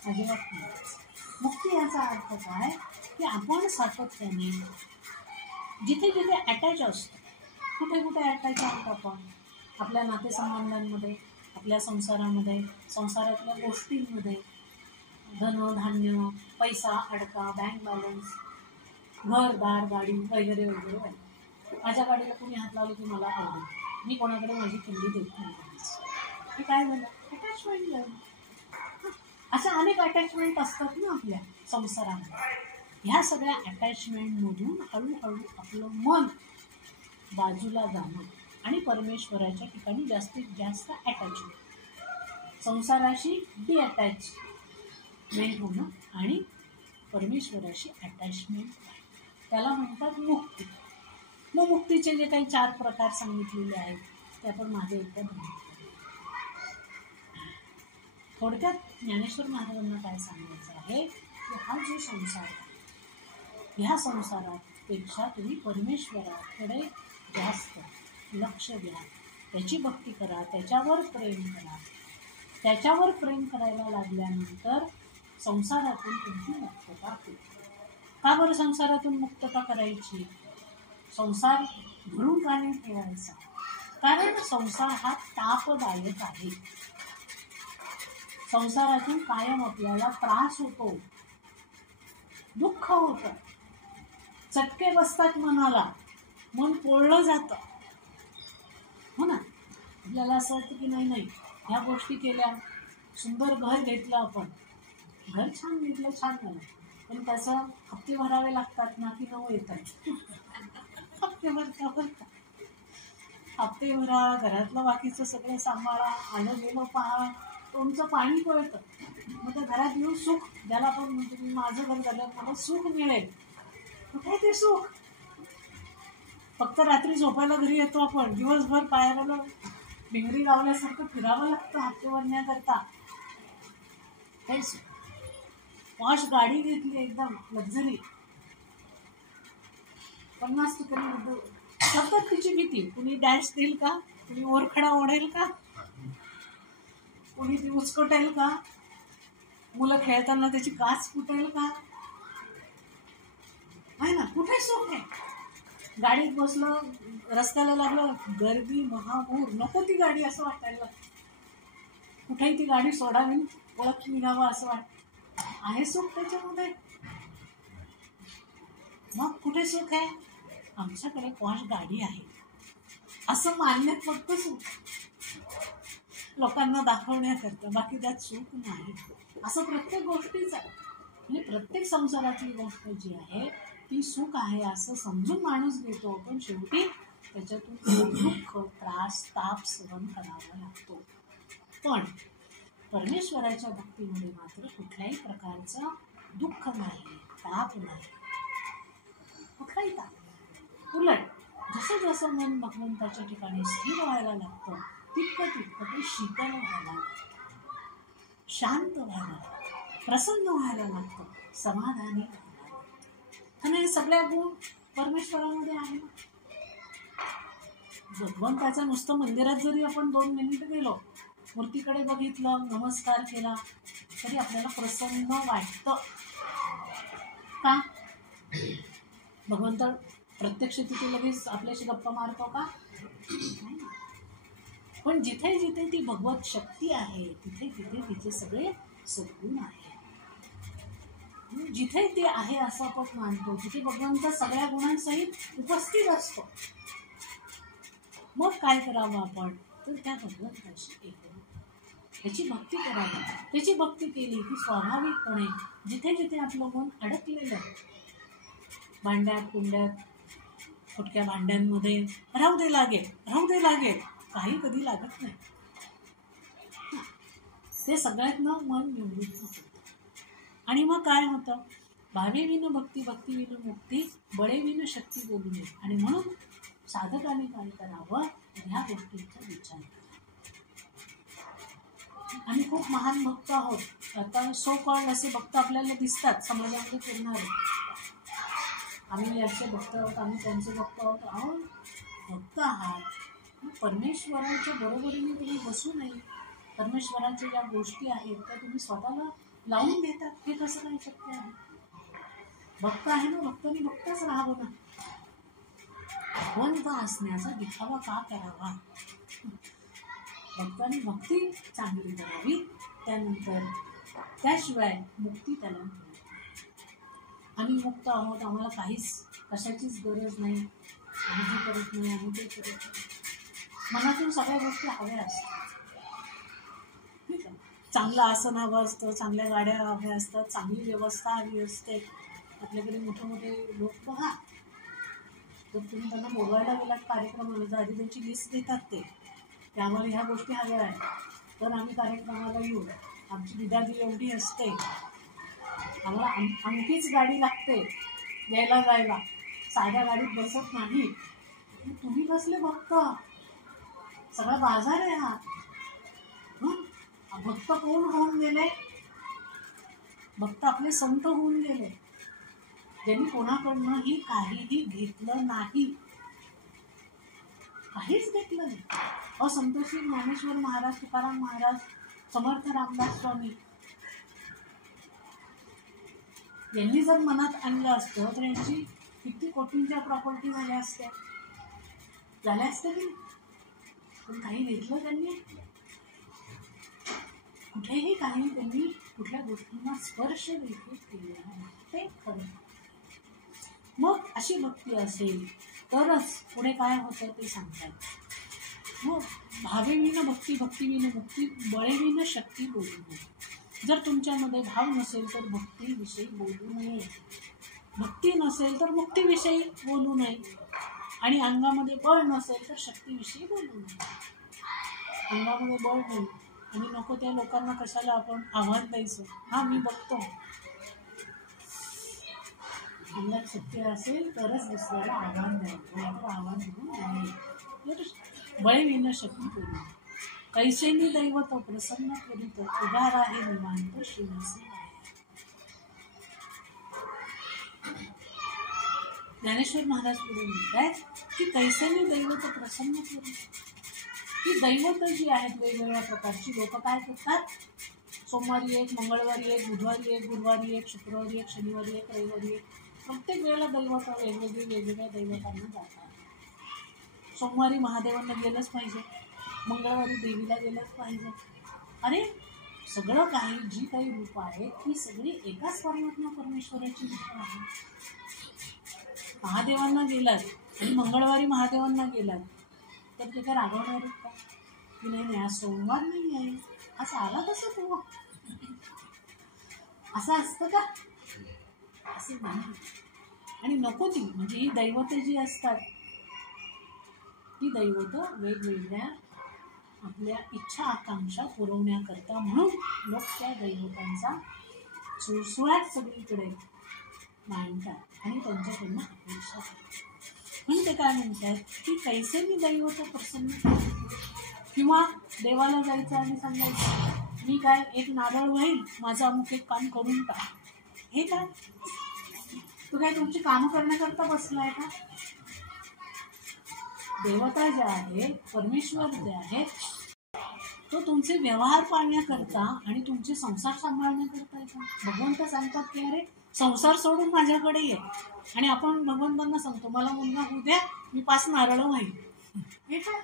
अजिबात नाही. मुक्ती याचा अर्थ काय की आपण सातत्याने जिथे जिथे अटॅच असतो, कुठे कुठे अटॅच आहोत आपण, आपल्या नातेसंबंधांमध्ये, आपल्या संसारामध्ये, संसारातल्या गोष्टींमध्ये, धन धान्य, पैसा, अडका, बँक बॅलन्स, घरदार, गाडी वगैरे वगैरे वगैरे. माझ्या गाडीला कोणी हात लावलं की मला आवडेल, मी कोणाकडे माझी किल्ली देत नाही. हे काय झालं, अटॅचमेंट झालं. अशा अनेक अटॅचमेंट असतात ना आपल्या संसारामध्ये. ह्या सगळ्या अटॅचमेंटमधून हळूहळू आपलं मन बाजूला जाणं आणि परमेश्वराच्या ठिकाणी जास्तीत जास्त अटॅचमेंट, संसाराशी डिअटॅचमेंट होणं आणि परमेश्वराशी अटॅचमेंट, त्याला म्हणतात मुक्ती. मग मुक्तीचे जे काही 4 प्रकार सांगितलेले आहेत ते आपण मागे एकदा बघितले. थोडक्यात ज्ञानेश्वर महाराजांना काय सांगायचं आहे की हा जो संसार आहे, ह्या संसारापेक्षा तुम्ही परमेश्वराकडे जास्त लक्ष द्या, त्याची भक्ती करा, त्याच्यावर प्रेम करा. त्याच्यावर प्रेम करायला लागल्यानंतर संसारातून तुमची मुक्तता होईल. का बरं संसारातून मुक्तता करायची, संसार धरून का नाही ठेवायचा, कारण संसार हा तापदायक आहे. संसारातून कायम आपल्याला त्रास होतो, दुःख होतं, चटके बसतात मनाला, मन पोळलं जातं. हो ना, आपल्याला असं वाटतं की नाही नाही ह्या गोष्टी केल्या, सुंदर घर घेतलं आपण, घर छान घेतलं, छान झालं, पण त्याचं हप्ते भरावे लागतात ना की नऊ येतात. हप्ते भरा, घरातलं बाकीचं सगळं सांभाळा, आलं गेलं पहा, तुमचं पाणी पळतं. मग त्या घरात येऊन सुख, ज्याला आपण म्हणतो की माझं घर झालं मला सुख मिळेल, कुठे ते सुख. फक्त रात्री झोपायला घरी येतो आपण, दिवसभर पायाला भिंगरी लावल्यासारखं फिरावं लागतं हप्ते भरण्याकरता. पॉश गाडी घेतली एकदम लक्झरी, 50 ठिकाणी, सतत तिची भीती, कुणी डॅश देईल का, कुणी ओरखडा ओढेल का, कुणी ती उचकटेल का, मुलं खेळताना त्याची काच फुटेल का, आहे ना, कुठे सुख आहे. गाडीत बसलं, रस्त्याला लागलं, गर्दी महापूर, नको ती गाडी असं वाटायला, कुठेही ती गाडी सोडावी, ओळख निघावं असं वाटतं. आहे सुख त्याच्यामध्ये. मग कुठे सुख आहे, आमच्याकडे पॉश गाडी आहे असं मानण्यात फक्त सुख, लोकांना दाखवण्याकरता, बाकी त्यात सुख नाही. असं प्रत्येक गोष्टीच आहे. म्हणजे प्रत्येक संसारातली गोष्ट जी आहे ती सुख आहे असं समजून माणूस घेतो, पण शेवटी त्याच्यातून दुःख, त्रास, ताप सहन करावा लागतो. पण परमेश्वराच्या भक्तीमध्ये मात्र कुठल्याही प्रकारचं दुःख नाही, ताप नाही, कुठलाही ताप नाही. उलट जसं जसं मन भगवंताच्या ठिकाणी स्थिर व्हायला लागतं तितकं ते शीतल व्हायला लागतं, शांत व्हायला लागतं, प्रसन्न व्हायला लागतं, समाधानी व्हायला लागतं. आणि हे सगळ्या गुण परमेश्वरामध्ये आहे. भगवंताच्या नुसतं मंदिरात जरी आपण 2 मिनिट गेलो, मूर्तीकडे बघितलं, नमस्कार केला, तरी आपल्याला प्रसन्न वाटतं. का? भगवंत प्रत्यक्ष तिथे लगेच आपल्याशी गप्पा मारतो का? पण जिथे जिथे ती भगवत शक्ती आहे तिथे तिथे तिचे सगळे सद्गुण आहे. जिथे ते आहे असं आपण मानतो तिथे भगवंत सगळ्या गुणांसहित उपस्थित असतो. मग काय करावं आपण? तर त्या भगवंताशी एक त्याची भक्ती करावी. त्याची भक्ती केली की स्वाभाविकपणे जिथे जिथे आपलं मन अडकलेलं आहे, भांड्यात कुंड्यात फुटक्या भांड्यांमध्ये, राहू दे लागेल, काही कधी लागत नाही, ते सगळ्यातनं मन निवृत्त होतं. आणि मग काय होतं? भावे विन भक्ती, भक्ती विन मुक्ती, बळे विन शक्ती बोलू नये. आणि म्हणून साधकाने काय करावं? ह्या गोष्टींचा विचार करा. आम्ही खूप महान भक्त आहोत, आता सो कॉल्ड असे भक्त आपल्याला दिसतात समाजामध्ये फिरणारे. आम्ही याचे भक्त आहोत, आम्ही त्यांचे भक्त आहोत. अहो, भक्त आहात, परमेश्वराच्या बरोबरीने तुम्ही बसू नये. परमेश्वराच्या ज्या गोष्टी आहेत त्या तुम्ही स्वतःला लावून देतात, हे कसं काही शक्य आहे? भक्त आहे ना, भक्तांनी भक्तच राहावं ना. भगवंत असण्याचा दिखावा का करावा? भक्तांनी भक्ती चांगली करावी, त्यानंतर त्याशिवाय मुक्ती त्याला मिळत नाही. आम्ही मुक्त आहोत, आम्हाला काहीच कशाचीच गरज नाही, आम्ही हे करत नाही, आम्ही ते करत नाही. मनातून सगळ्या गोष्टी हव्या असतात. ठीक आहे, चांगलं आसन हवं असतं, चांगल्या गाड्या हव्या असतात, चांगली व्यवस्था हवी असते. आपल्याकडे मोठे मोठे लोक बघा, तर तुम्ही त्यांना बोलवायला गेलात कार्यक्रमाला तर आधी त्यांची लिस्ट देतात ते आम्हाला ह्या गोष्टी हव्या आहेत, तर आम्ही कार्यक्रमाला येऊ. आमची बिदागी एवढी असते, आम्हाला अंगठीच गाडी लागते यायला जायला, साध्या गाडीत बसत नाही. तुम्ही कसले भक्त? सगळा बाजार आहे हा. भक्त कोण होऊन गेले? भक्त आपले संत होऊन गेले, ज्यांनी कोणाकडनंही काहीही घेतलं नाही, काहीच घेतलं नाही. संत श्री ज्ञानेश्वर महाराज, तुकाराम महाराज, समर्थ रामदास स्वामी यांनी जर मनात आणलं असतं तर यांची किती कोटींच्या प्रॉपर्टी झाल्या असत्या की. पण काही घेतलं त्यांनी? कुठेही काही त्यांनी कुठल्या गोष्टींना स्पर्श देखील केलेला नाही, ते खरं. मग अशी भक्ती असेल तरच पुढे काय होतं ते सांगतात. मग भावे विन भक्ती, भक्ती विन मुक्ती, बळे विन शक्ती बोलू नये. जर तुमच्यामध्ये भाव नसेल तर भक्तीविषयी बोलू नये, भक्ती नसेल तर मुक्तीविषयी बोलू नये, आणि अंगामध्ये बळ नसेल तर शक्तीविषयी बोलू नये. अंगामध्ये बळ नाही आणि नको त्या लोकांना कशाला आपण आव्हान द्यायचं? हा मी बघतो, अंगात शक्ती असेल तरच दुसऱ्याला आव्हान द्यायचं, नाहीतर आव्हान देऊ नये. बळे विन शक्ती बोलू. कैसेनी दैवत प्रसन्न करीत, उभा राहे निवांत श्रीनिवासी. ज्ञानेश्वर महाराज पुढे म्हणतात की कैसेनी दैवत प्रसन्न करीत. ही दैवत जी आहेत वेगवेगळ्या प्रकारची लोक काय करतात? सोमवारी एक, मंगळवारी एक, बुधवारी एक, गुरुवारी एक, शुक्रवारी एक, शनिवारी एक, रविवारी एक, प्रत्येक वेळेला दैवत वेगवेगळ्या दैवतांना जातात. सोमवारी महादेवांना गेलंच पाहिजे, मंगळवारी देवीला गेलंच पाहिजे. अरे सगळं काही जी काही रूप आहेत ती सगळी एकाच परमात्मा परमेश्वराची रूप आहे. महादेवांना गेलात आणि मंगळवारी महादेवांना गेलात तर ते काय रागवणार आहेत का? की नाही आज सोमवार नाही आहे, असं आला कसं तू? असं असतं का? असं नाही. आणि नको ती म्हणजे ही दैवतं जी असतात ती दैवतं वेगवेगळ्या आपल्या इच्छा आकांक्षा पुरवण्याकरता म्हणून लोक त्या दैवतांचा सुळसुळाट सगळीकडे मांडतात आणि त्यांच्याकडनं अपेक्षा करतात. म्हणून ते काय म्हणतात की कैसे मी दैवत प्रसन्न करतो. किंवा देवाला जायचं आणि सांगायचं मी काय एक नारळ होईल माझं अमुक एक काम करून टाक. हे काय तू काय तुमची कामं करण्याकरता बसलाय का. देवता ज्या आहेत परमेश्वर जे आहेत तो तुमचे व्यवहार पाळण्याकरता आणि तुमचे संसार सांभाळण्याकरता आहे का. भगवंत सांगतात की अरे संसार सोडून माझ्याकडे ये आणि आपण भगवंतांना सांगतो मला मुलगा होऊ द्या मी 5 नारळ वाहीन. हे काय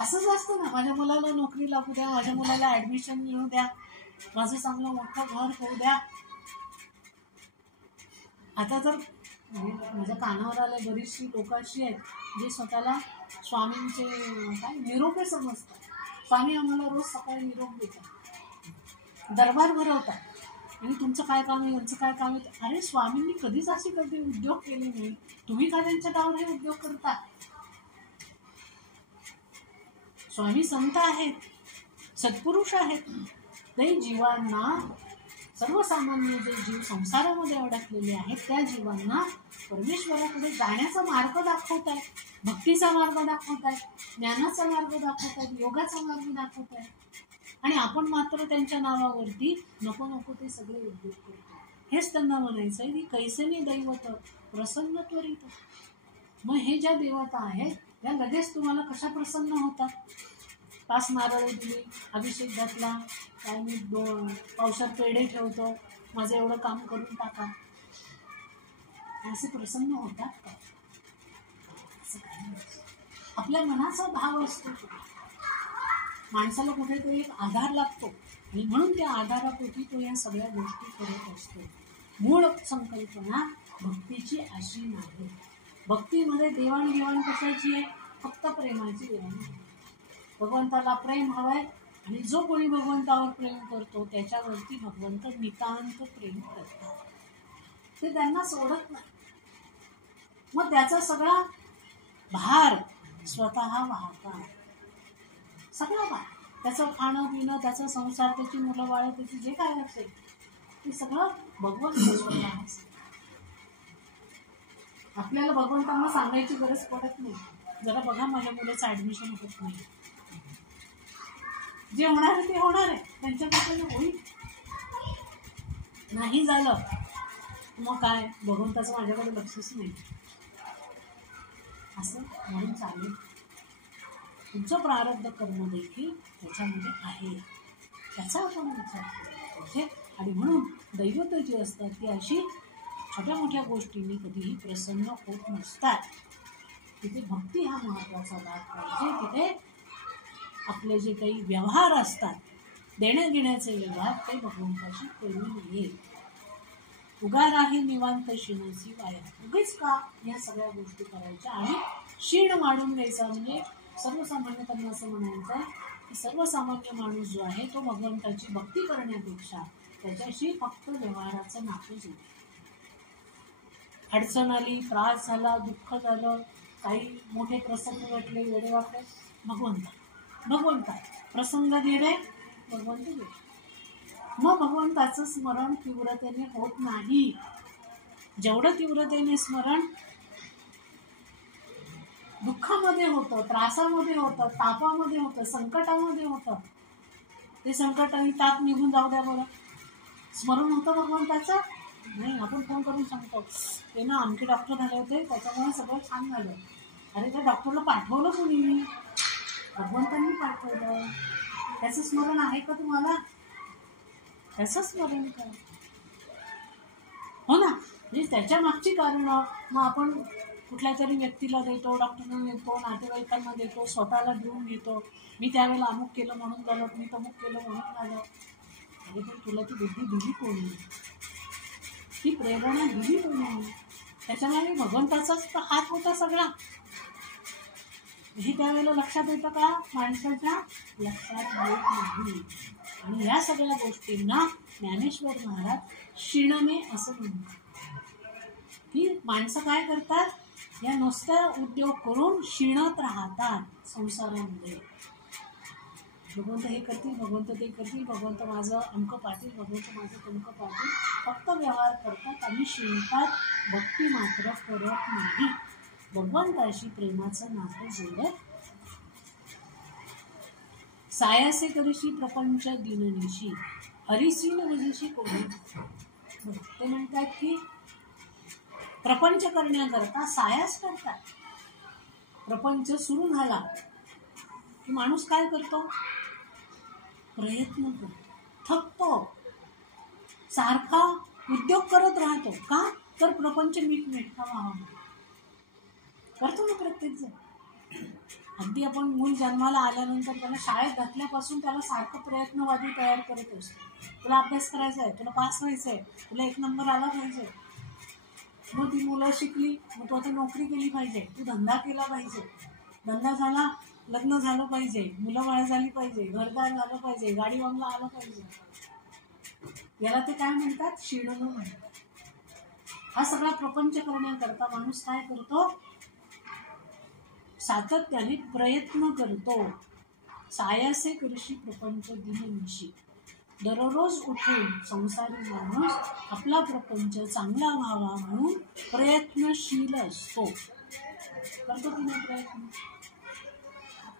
असंच असतं ना. माझ्या मुलाला नोकरी लागू द्या माझ्या मुलाला ऍडमिशन मिळू द्या माझं चांगलं मोठं घर होऊ द्या. आता तर माझ्या कानावर आलं बरीचशी लोक अशी आहेत जे स्वतःला स्वामींचे काय निरोप समजतात. स्वामी आम्हाला रोज सकाळी निरोप देतात दरबार भरवतात आणि तुमचं काय काम आहे यांचं काय काम आहे. अरे स्वामींनी कधीच अशी कधी उद्योग केले नाही तुम्ही का त्यांच्या नावावर हे उद्योग करता. स्वामी संत आहेत सत्पुरुष आहेत. ते जीवांना सर्वसामान्य जे जीव संसारामध्ये अडकलेले आहेत त्या जीवांना परमेश्वराकडे जाण्याचा मार्ग दाखवत आहेत. भक्तीचा मार्ग दाखवत आहेत ज्ञानाचा मार्ग दाखवत आहेत योगाचा मार्ग दाखवत आहेत. आणि आपण मात्र त्यांच्या नावावरती नको नको ते सगळे उद्योग करतो. हेच त्यांना म्हणायचं आहे की कैसेनी दैवत प्रसन्न त्वरित. मग हे ज्या देवता आहेत त्या लगेच तुम्हाला कशा प्रसन्न होतात. 5 नारळ दिली अभिषेक घातला काय मी 2 पावसात पेढे ठेवतो माझं एवढं काम करून टाका असे प्रसन्न होतात का. असं काही नाही. आपल्या मनाचा भाव असतो माणसाला कुठेतरी एक आधार लागतो आणि म्हणून त्या आधारापोटी तो या सगळ्या गोष्टी करत असतो. मूळ संकल्पना भक्तीची अशी नाही. भक्तीमध्ये देवाणघेवाण कशाची आहे फक्त प्रेमाची देवाणघेवाण. भगवंताला प्रेम हवंय आणि जो कोणी भगवंतावर प्रेम करतो त्याच्यावरती भगवंत नितांत प्रेम करतात. ते त्यांना सोडत नाही. मग त्याचा सगळा भार स्वतः वाहतात. सगळा भार त्याचं खाणं पिणं त्याचा संसार त्याची मुलं बाळ त्याची जे काय असेल ते सगळं भगवंत स्वतः. आपल्याला भगवंतांना सांगायची गरज पडत नाही. जरा बघा माझ्या मुलाचं ऍडमिशन होत नाही. जे होणार आहे ते होणार आहे त्यांच्याकडे होईल. नाही झालं मग काय भगवंताचं माझ्याकडे लक्षच नाही असं म्हणून चालेल. तुमचं प्रारब्ध कर्म देखील त्याच्यामध्ये आहे त्याचा आपण विचार केला पाहिजे. आणि म्हणून दैवत जी असतात ती अशी छोट्या मोठ्या गोष्टींनी कधीही प्रसन्न होत नसतात. तिथे भक्ती हा महत्वाचा भाग पाहिजे. तिथे आपले जे काही व्यवहार असतात देण्या घेण्याचे व्यवहार ते भगवंताशी करू नये. उगा राही निवांत शिणाची वाया. उगीच का या सगळ्या गोष्टी करायच्या आणि शीण वाढून घ्यायचा. म्हणजे सर्वसामान्य त्यांना असं म्हणायचं आहे की सर्वसामान्य माणूस जो आहे तो भगवंताची भक्ती करण्यापेक्षा त्याच्याशी फक्त व्यवहाराचं नातं जोडतो. अडचण आली त्रास झाला दुःख झालं काही मोठे प्रसंग घडले वेडे वाटले भगवंता प्रसंग गेले भगवंत गेले. मग भगवंताचं स्मरण तीव्रतेने होत नाही. जेवढं तीव्रतेने स्मरण दुःखामध्ये होतं त्रासामध्ये होतं तापामध्ये होतं संकटामध्ये होतं ते संकट आणि ताप निघून जाऊ द्या बरं. स्मरण होतं भगवंताचं नाही. आपण फोन करून सांगतो ते ना आमचे डॉक्टर झाले होते त्याच्यामुळे सगळं छान झालं. अरे त्या डॉक्टरला पाठवलं कोणी भगवंतांनी पाठवलं. त्याचं स्मरण आहे का तुम्हाला. त्याचं स्मरण करा हो ना. म्हणजे त्याच्या मागची कारणं मग आपण कुठल्या तरी व्यक्तीला देतो डॉक्टरांना देतो नातेवाईकांना देतो स्वतःला देऊन घेतो. मी त्यावेळेला अमुक केलं म्हणून झालं मी तमुक केलं म्हणून झालं. अरे पण तुला ती बुद्धी दिली कोणी ती प्रेरणा दिली कोणी. त्याच्यामुळे भगवंताचाच तर हात होता सगळा. हे त्यावेळेला लक्षात येतं का माणसाच्या लक्षात येत नाही. आणि या सगळ्या गोष्टींना ज्ञानेश्वर महाराज शिणणे असं म्हणतात. की माणसं काय करतात, या नुसत्या उद्योग करून शिणत राहतात संसारामध्ये. भगवंत हे करतील, भगवंत ते करतील, भगवंत माझं अंक पाहतील, भगवंत माझं तंक पाहतील, फक्त व्यवहार करतात आणि शिणतात, भक्ती मात्र करत नाही, भगवंताशी प्रेमाचं नातं जोडत. सायासे करीशी प्रपंच दिननिशी हरिसी न वजीशी कोणी. ते म्हणतात की प्रपंच करण्याकरता सायास करतात. प्रपंच सुरू झाला की माणूस काय करतो, प्रयत्न करतो, थकतो, सारखा उद्योग करत राहतो. का तर प्रपंच नीटनेटका व्हावा करतो ना प्रत्येक जण. अगदी आपण मूल जन्माला आल्यानंतर त्याला शाळेत घातल्यापासून त्याला सारखं प्रयत्नवादी तयार करत असतो. तुला अभ्यास करायचा आहे, तुला पास व्हायचं आहे, तुला 1 नंबर आला पाहिजे. मग ती मुलं शिकली, मग तू आता नोकरी केली पाहिजे, तू धंदा केला पाहिजे, धंदा झाला, लग्न झालं पाहिजे, मुलं बाळ झाली पाहिजे, घरदार झालं पाहिजे, गाडी बंगला आलं पाहिजे. याला ते काय म्हणतात, शिणणं म्हणतात. हा सगळा प्रपंच करण्याकरता माणूस काय करतो, सातत्याने प्रयत्न करतो. सायासे कृषी प्रपंच दिननिशी. दररोज उठून संसारी माणूस आपला प्रपंच चांगला व्हावा म्हणून प्रयत्नशील असतो. करतो की नाही प्रयत्न.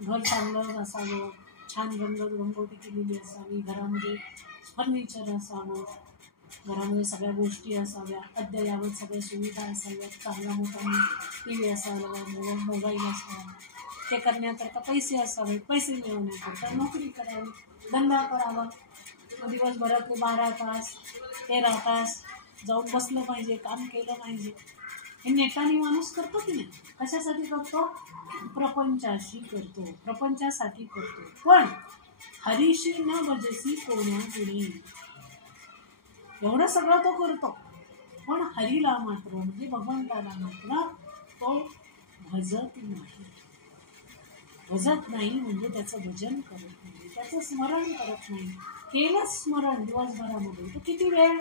घर चांगलं असावं, छान रंगोटी केलेली असावी, घरामध्ये फर्निचर असावं, घरामध्ये सगळ्या गोष्टी असाव्या, अद्ययावत सगळ्या सुविधा असाव्यात, चांगला मोठा TV असावा, मोबाईल असावा. ते करण्याकरता पैसे असावे, पैसे मिळवण्याकरता नोकरी करावी, धंदा करावा. दिवसभरातले 12 तास 13 तास जाऊन बसलं पाहिजे, काम केलं पाहिजे. हे नेटाने माणूस करतो की नाही. कशासाठी करतो, प्रपंचाशी करतो, प्रपंचासाठी करतो. पण हरीशी न भजसी कोण्या गुणी. एवढं सगळं तो करतो, पण हरीला मात्र म्हणजे भगवंताला मात्र तो भजत नाही. भजत नाही म्हणजे त्याचं भजन करत नाही, त्याचं स्मरण करत नाही. केलं स्मरण दिवसभरामध्ये तो किती वेळ,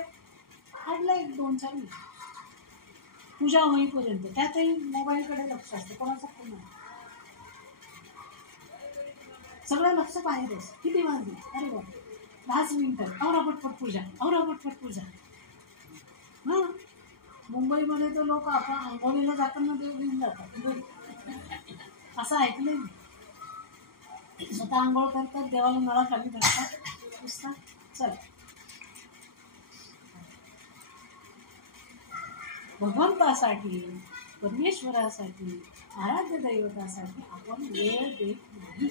आडला 1-2-4 मिनिट पूजा होईपर्यंत. त्यातही मोबाईलकडे लक्ष असतं, कोणाचं फोन आहे, सगळं लक्ष बाहेरच. किती वाजले, अरे वा 10 मिनिटं, औरा पटपट पूजा, औरा पटपट पूजा. हां, मुंबईमध्ये तर लोक आपण आंघोळीला जाताना देव घेऊन जातात, असं ऐकलंय मी. स्वतः आंघोळ करतात, देवाला नळा खाली धरतात, पुसतात, चल. भगवंतासाठी, परमेश्वरासाठी, आराध्य दैवतासाठी आपण वेळ देत नाही,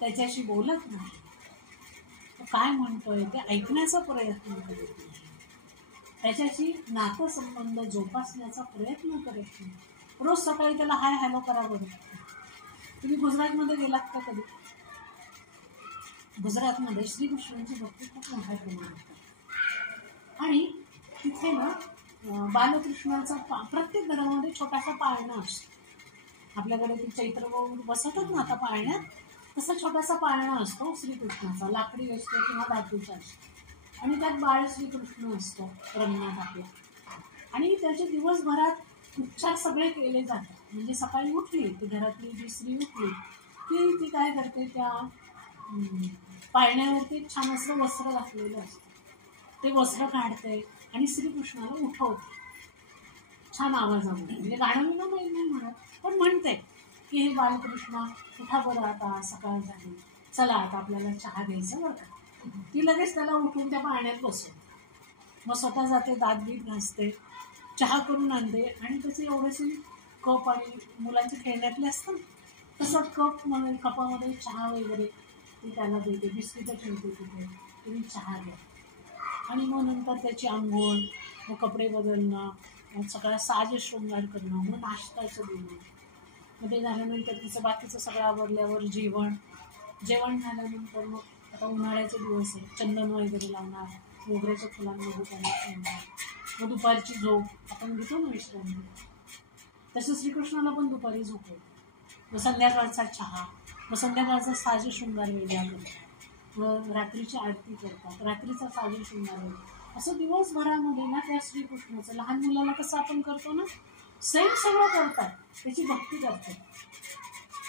त्याच्याशी बोलत नाही, काय म्हणतोय ते ऐकण्याचा प्रयत्न करत नाही, त्याच्याशी नातेसंबंध जोपासण्याचा प्रयत्न करत नाही. रोज सकाळी त्याला हाय हॅलो करा बरं. तुम्ही गुजरातमध्ये गेलात का कधी. गुजरातमध्ये श्रीकृष्णांची भक्ती खूप मोठ्या प्रमाणात आणि तिथे ना बालकृष्णाचा प्रत्येक घरामध्ये छोटासा पाळणा असतो. आपल्याकडे ती चैत्र बसवतात ना आता पाळण्यात, तसा छोटासा पाळणा असतो श्रीकृष्णाचा, लाकडी असतो किंवा धातूचा असतो आणि त्यात बाळ श्रीकृष्ण असतो रंगणात आपल्या. आणि त्याचे दिवसभरात उपचार सगळे केले जातात. म्हणजे सकाळी उठली ती घरातली जी स्त्री उठली की ती काय करते, त्या पाळण्यावरती छान असं वस्त्र घातलेलं असतं, ते वस्त्र काढते आणि श्रीकृष्णाला उठवते छान आवाजामध्ये. म्हणजे गाणं विणं नाही म्हणत, पण म्हणते की हे बालकृष्ण उठा बरं, आता सकाळ झाली, चला आता आपल्याला चहा घ्यायचा बरं का. ती लगेच त्याला उठून त्या पाळण्यात बसवते. मग स्वतः जाते, दात बीत घासते, चहा करून आणते आणि त्याचे एवढेसे कप आणि मुलांचे खेळण्यातले असतात तसं कपामध्ये चहा वगैरे ती त्याला देते, बिस्किटं ठेवते तिथे, तुम्ही चहा घ्या. आणि मग नंतर त्याची आंघोळ, मग कपडे बदलणं, मग सगळा साज शृंगार करणं, मग नाश्ताचं देणं. मग ते झाल्यानंतर तिचं बाकीचं सगळं आवरल्यावर जेवण झाल्यानंतर मग आता उन्हाळ्याचे दिवस आहे, चंदन वगैरे लावणार, मोगऱ्याच्या फुलांमध्ये त्यांना ठेवणार. मग दुपारची झोप, आपण घेतो ना विश्रांती, तसं श्रीकृष्णाला पण दुपारी झोप होते. मग संध्याकाळचा चहा, मग संध्याकाळचा साज शृंगार वेगळा करतात, मग रात्रीची आरती करतात, रात्रीचा साज शृंगार वेगळा. असं दिवसभरामध्ये ना त्या श्रीकृष्णाचं, लहान मुलाला कसं आपण करतो ना सेम सगळं करतात, त्याची भक्ती करतात.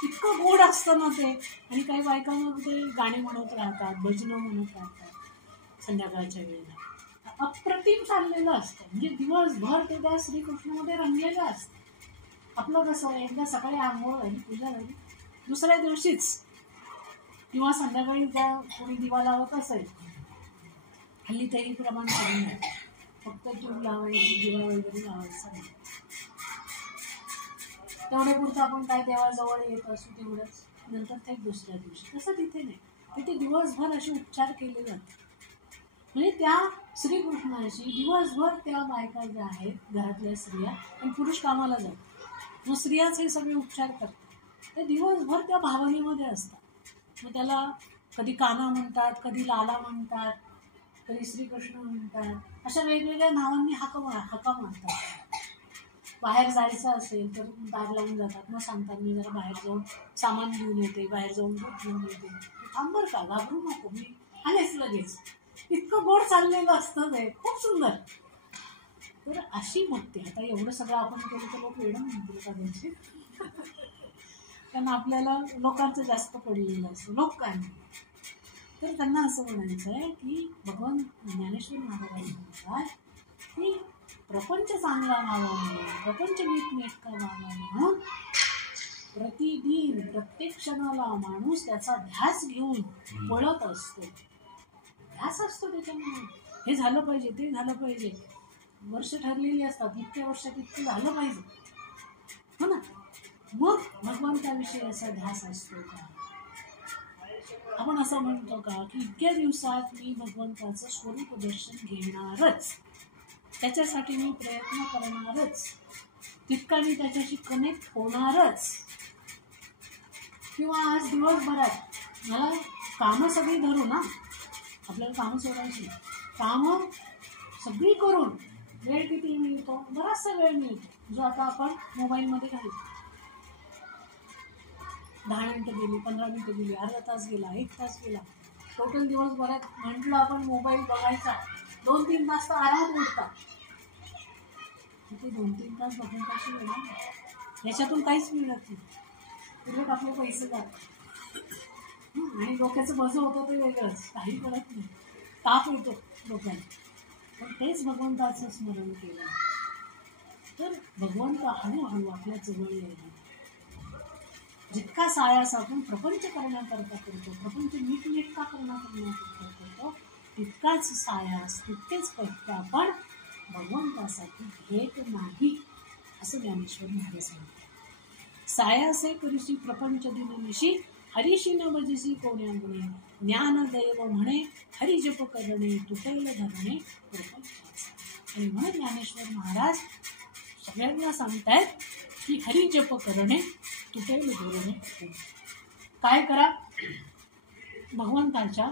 इतकं गोड असतं ना ते. आणि काही बायका मग ते गाणे म्हणत राहतात, भजनं म्हणत राहतात संध्याकाळच्या वेळेला. अप्रतिम चाललेलं असतं. म्हणजे दिवसभर ते त्या श्रीकृष्णामध्ये रंगलेलं असतं. आपलं कसं एकदा सकाळी आंघोळ झाली, पूजा झाली, दुसऱ्या दिवशीच किंवा संध्याकाळी त्या कोणी दिवा लावत असेल, हल्ली तेही प्रमाण कमी आहे, फक्त ट्यूब लावायची, दिवा वगैरे लावायचा नाही, तेवढे पुरतं आपण काय देवाजवळ येत असू तेवढंच, नंतर ते दुसऱ्या दिवशी. तसं तिथे नाही, तिथे दिवसभर असे उपचार केले जातात. म्हणजे त्या श्रीकृष्णाशी दिवसभर त्या बायका ज्या आहेत घरातल्या स्त्रिया, आणि पुरुष कामाला जातात, मग स्त्रियाच हे सगळे उपचार करतात. ते दिवसभर त्या भावनेमध्ये असतात. मग त्याला कधी कान्हा म्हणतात, कधी लाला म्हणतात, कधी श्रीकृष्ण म्हणतात, अशा वेगवेगळ्या नावांनी हाका मारतात. बाहेर जायचं असेल तर दार लावून जातात, मग सांगतात मी जरा बाहेर जाऊन सामान घेऊन येते, बाहेर जाऊन दूध घेऊन येते, थांब बरं का, घाबरू नको, मी आलेच लगेच. इतकं गोड चाललेलं असतं ते, खूप सुंदर. तर अशी भक्ती. आता एवढं सगळं आपण केलं तर लोक वेडं म्हणतील कदाचित, कारण आपल्याला लोकांचं जास्त पडलेलं असतं. लोक काय म्हणतात, तर त्यांना असं म्हणायचं आहे की भगवान ज्ञानेश्वर महाराज म्हणतात की प्रपंच चांगला व्हावा म्हणून, प्रपंच नीटनेटका व्हावा म्हणून प्रतिदिन प्रत्येक क्षणाला माणूस त्याचा ध्यास घेऊन पळत असतो. ध्यास असतो त्याच्यामुळे, हे झालं पाहिजे, ते झालं पाहिजे, वर्ष ठरलेली असतात, इतक्या वर्षात इतकं झालं पाहिजे, हो ना. मग भगवंताविषयी असा ध्यास असतो का? आपण असं म्हणतो का की इतक्या दिवसात मी भगवंताचं स्वरूप दर्शन घेणारच, त्याच्यासाठी मी प्रयत्न करणारच, तितका मी त्याच्याशी कनेक्ट होणारच, किंवा आज दिवसभरात मला कामं सगळी धरू ना, आपल्याला कामं सोडायची, कामं सगळी करून वेळ किती मिळतो, बराचसा वेळ मिळतो, जो आता आपण मोबाईलमध्ये घालतो. 10 मिनिटं गेली, 15 मिनिटं गेली, अर्धा तास गेला, 1 तास गेला, टोटल दिवसभरात म्हटलं आपण मोबाईल बघायचा 2-3 तास तर आरामात उठतात. ते 2-3 तास बघण्याची वेळ याच्यातून काहीच मिळत नाही, उलट आपले पैसे जातात आणि डोक्याचं बजं होतं ते वेगळंच, काही कळत नाही, ताप येतो डोक्याला. पण तेच भगवंताचं स्मरण केलं तर भगवंत हळूहळू आपल्या जवळ येईल. जितका सायास आपण प्रपंच करण्याकरता करतो, प्रपंच नीटनेटका करण्याकरता करतो, तितकाच सायास, तितकेच कष्ट आपण भगवंतासाठी घेत नाही, असं ज्ञानेश्वर महाराज म्हणतात. सायासे करिशी प्रपंच दिननिशी, हरिशी न भजिसी कोण्या गुणे, ज्ञानदैव म्हणे हरिजप करणे, तुटेल धरणे प्रपंचाचा. आणि म्हणून ज्ञानेश्वर महाराज सगळ्यांना सांगतायत की हरिजप करणे, तुटेल धरणे. काय करा, भगवंताच्या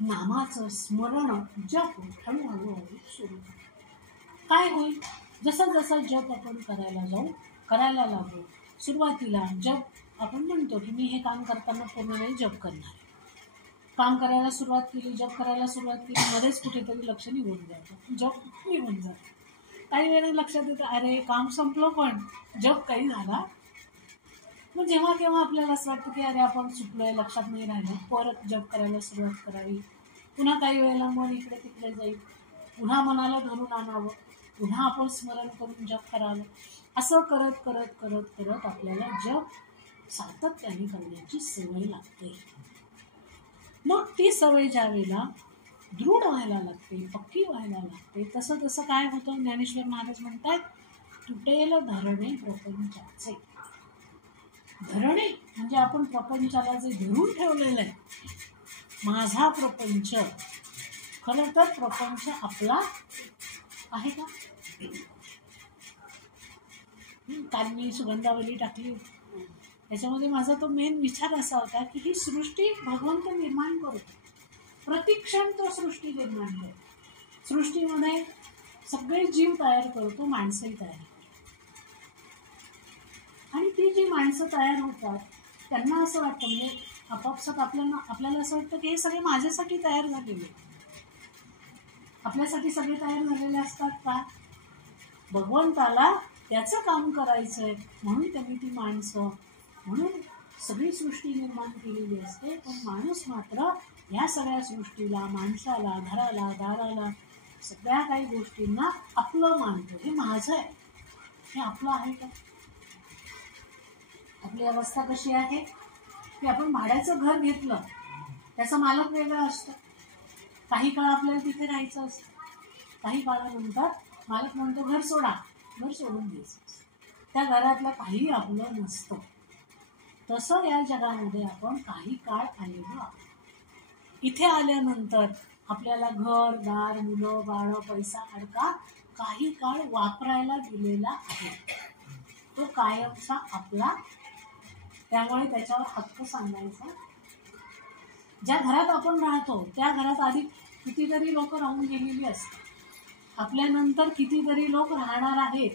नामाचं स्मरण जप हळूहळू सुरू करा. काय होईल, जसं जसं जप आपण करायला लागू, सुरुवातीला जप आपण म्हणतो की मी हे काम करताना पूर्ण वेळ जप करणार, काम करायला सुरुवात केली, जप करायला सुरुवात केली, मध्येच कुठेतरी लक्ष निघून जातं, जप निघून जातं. काही वेळेला लक्षात येतं अरे काम संपलं पण जप काही झाला. मग जेव्हा केव्हा आपल्याला असं वाटतं की अरे आपण चुकलोय, लक्षात नाही राहिलं, परत जप करायला सुरुवात करावी. पुन्हा काही वेळेला मन इकडे तिकडे जाईल, पुन्हा मनाला धरून आणावं, पुन्हा आपण स्मरण करून जप करावं. असं करत करत करत करत आपल्याला जप सातत्याने करण्याची सवय लागते. मग ती सवय ज्या वेळेला दृढ व्हायला लागते, पक्की व्हायला लागते, तसं तसं काय होतं, ज्ञानेश्वर महाराज म्हणतात तुटेल धरणे प्रपंचाचे. धरणे म्हणजे आपण प्रपंचाला जे धरून ठेवलेलं आहे, माझा प्रपंच, खरं तर प्रपंच आपला आहे का? काल मी सुगंधावली टाकली, त्याच्यामध्ये माझा तो मेन विचार असा होता की ही सृष्टी भगवंत निर्माण करतो, प्रतिक्षण तो सृष्टी निर्माण करतो, सृष्टीमध्ये सगळे जीव तयार करतो, माणसंही तयार करतो. आणि ती जी माणसं तयार होतात त्यांना असं वाटतं, म्हणजे आपापसात आपल्याला असं वाटतं की हे सगळे माझ्यासाठी तयार झालेले, आपल्यासाठी सगळे तयार झालेले असतात का? भगवंताला त्याचं काम करायचंय म्हणून त्यांनी ती माणसं, म्हणून सगळी सृष्टी निर्माण केलेली असते. पण माणूस मात्र या सगळ्या सृष्टीला, माणसाला, घराला, दाराला, सगळ्या काही गोष्टींना आपलं मानतो. हे माझं आहे, हे आपलं आहे का? आपली अवस्था कशी आहे की आपण भाड्याचं घर घेतलं, त्याचा मालक वेगळा असतो. काही काळ आपल्याला तिथे राहायचं असतं, काही काळानंतर मालक म्हणतो घर सोडा, घर सोडून द्यायचं. त्या घरातलं काही आपलं नसतं. तसं या जगामध्ये आपण काही काळ आलेलो आहोत. इथे आल्यानंतर आपल्याला घर, दार, मुलं, बाळं, पैसा, अडका काही काळ वापरायला दिलेला आहे. तो कायमचा आपला, त्यामुळे त्याच्यावर हक्क सांगायचा. ज्या घरात आपण राहतो त्या घरात आधी कितीतरी लोक राहून गेलेली असतात, आपल्यानंतर कितीतरी लोक राहणार आहेत,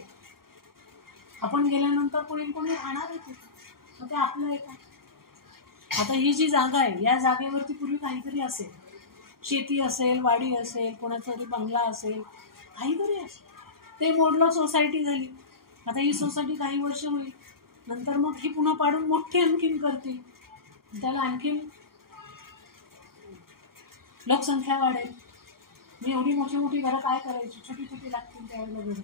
आपण गेल्यानंतर कोणी राहणार आहे तिथे, मग ते आपलं आहे का? आता ही जी जागा आहे, या जागेवरती पूर्वी काहीतरी असेल, शेती असेल, वाडी असेल, कोणाचा तरी बंगला असेल, काहीतरी असेल. ते मोडलं, सोसायटी झाली. आता ही सोसायटी काही वर्ष होईल, नंतर मग ही पुन्हा पाडून मोठी आणखीन करतील, त्याला आणखीन लोकसंख्या वाढेल. मी एवढी मोठी मोठी घरं काय करायची, छोटी छोटी लागतील त्यावेळेला घरं.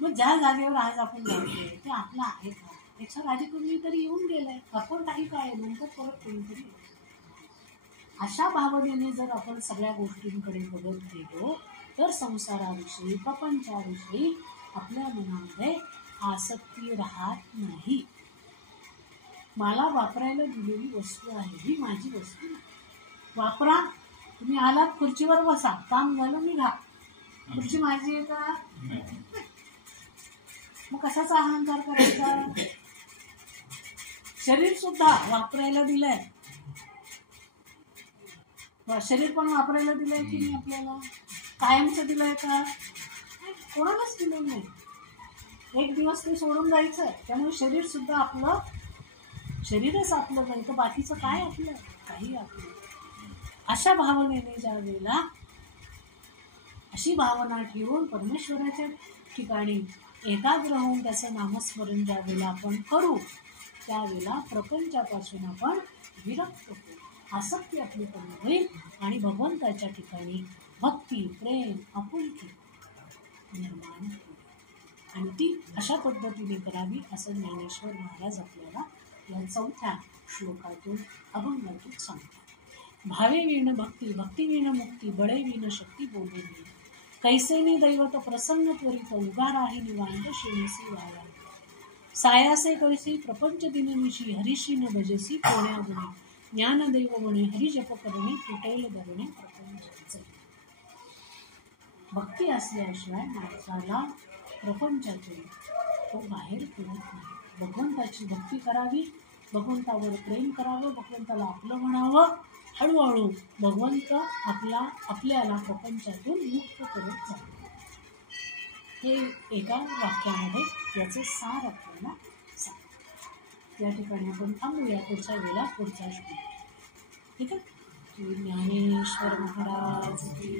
मग ज्या जागेवर आज आपण राहतोय ते आपलं आहे का? याच्यावर आधी कोणीतरी येऊन गेलंय, आपण काही काय नंतर परत कोणीतरी. अशा भावनेने जर आपण सगळ्या गोष्टींकडे बघत गेलो तर संसाराविषयी, प्रपंचाविषयी आपल्या मनामध्ये आसक्ती राहत नाही. मला वापरायला दिलेली वस्तू आहे, ही माझी वस्तू नाही. वापरा, तुम्ही आलात खुर्चीवर बसा, काम झालं निघा. खुर्ची माझी आहे का? मग कशाचा अहंकार करायचा? शरीर सुद्धा वापरायला दिलंय, शरीर पण वापरायला दिलंय की नाही आपल्याला? कायमचं दिलंय का? कोणालाच दिलं नाही. एक दिवस ते सोडून जायचंय, त्यामुळे शरीर सुद्धा आपलं, शरीरच आपलं नाही तर बाकीचं काय आपलं? काही आपलं. अशा भावनेने ज्या वेळेला, अशी भावना ठेवून परमेश्वराच्या ठिकाणी एकाग्र होऊन त्याचं नामस्मरण ज्या वेळेला आपण करू, त्यावेळेला प्रपंचापासून आपण विरक्त होऊ, आसक्ती आपली कमी होईल आणि भगवंताच्या ठिकाणी भक्ती, प्रेम, आपुलकी निर्माण होईल. आणि ती अशा पद्धतीने करावी असं ज्ञानेश्वर महाराज आपल्याला या 4थ्या श्लोकातून, अभंगातून सांगतात. भावे विण भक्ती, भक्ती विण मुक्ती, बळे विण शक्ती बोलू नये. कैसेनी दैवत प्रसन्न त्वरित, उगार आहे निवांत शिवसी वाया. सायासे कैसी प्रपंच दिननिशी, हरिशी न भजसी कोण्या गुणे. ज्ञानदेव बने हरी जप करणे, तुटेल धरणे प्रपंचाचे. भक्ती असल्याशिवाय माणसाला प्रपंचातून तो बाहेर पडत नाही. भगवंताची भक्ती करावी, भगवंतावर प्रेम करावं, भगवंताला आपलं म्हणावं. हळूहळू भगवंत आपल्याला प्रपंचातून मुक्त करत जातो. हे एका वाक्यामध्ये याचे सार आपल्याला सांगतात. या ठिकाणी आपण थांबूया, पुढच्या वेळेला पुढचा श्लोक. ठीक आहे. ज्ञानेश्वर महाराज की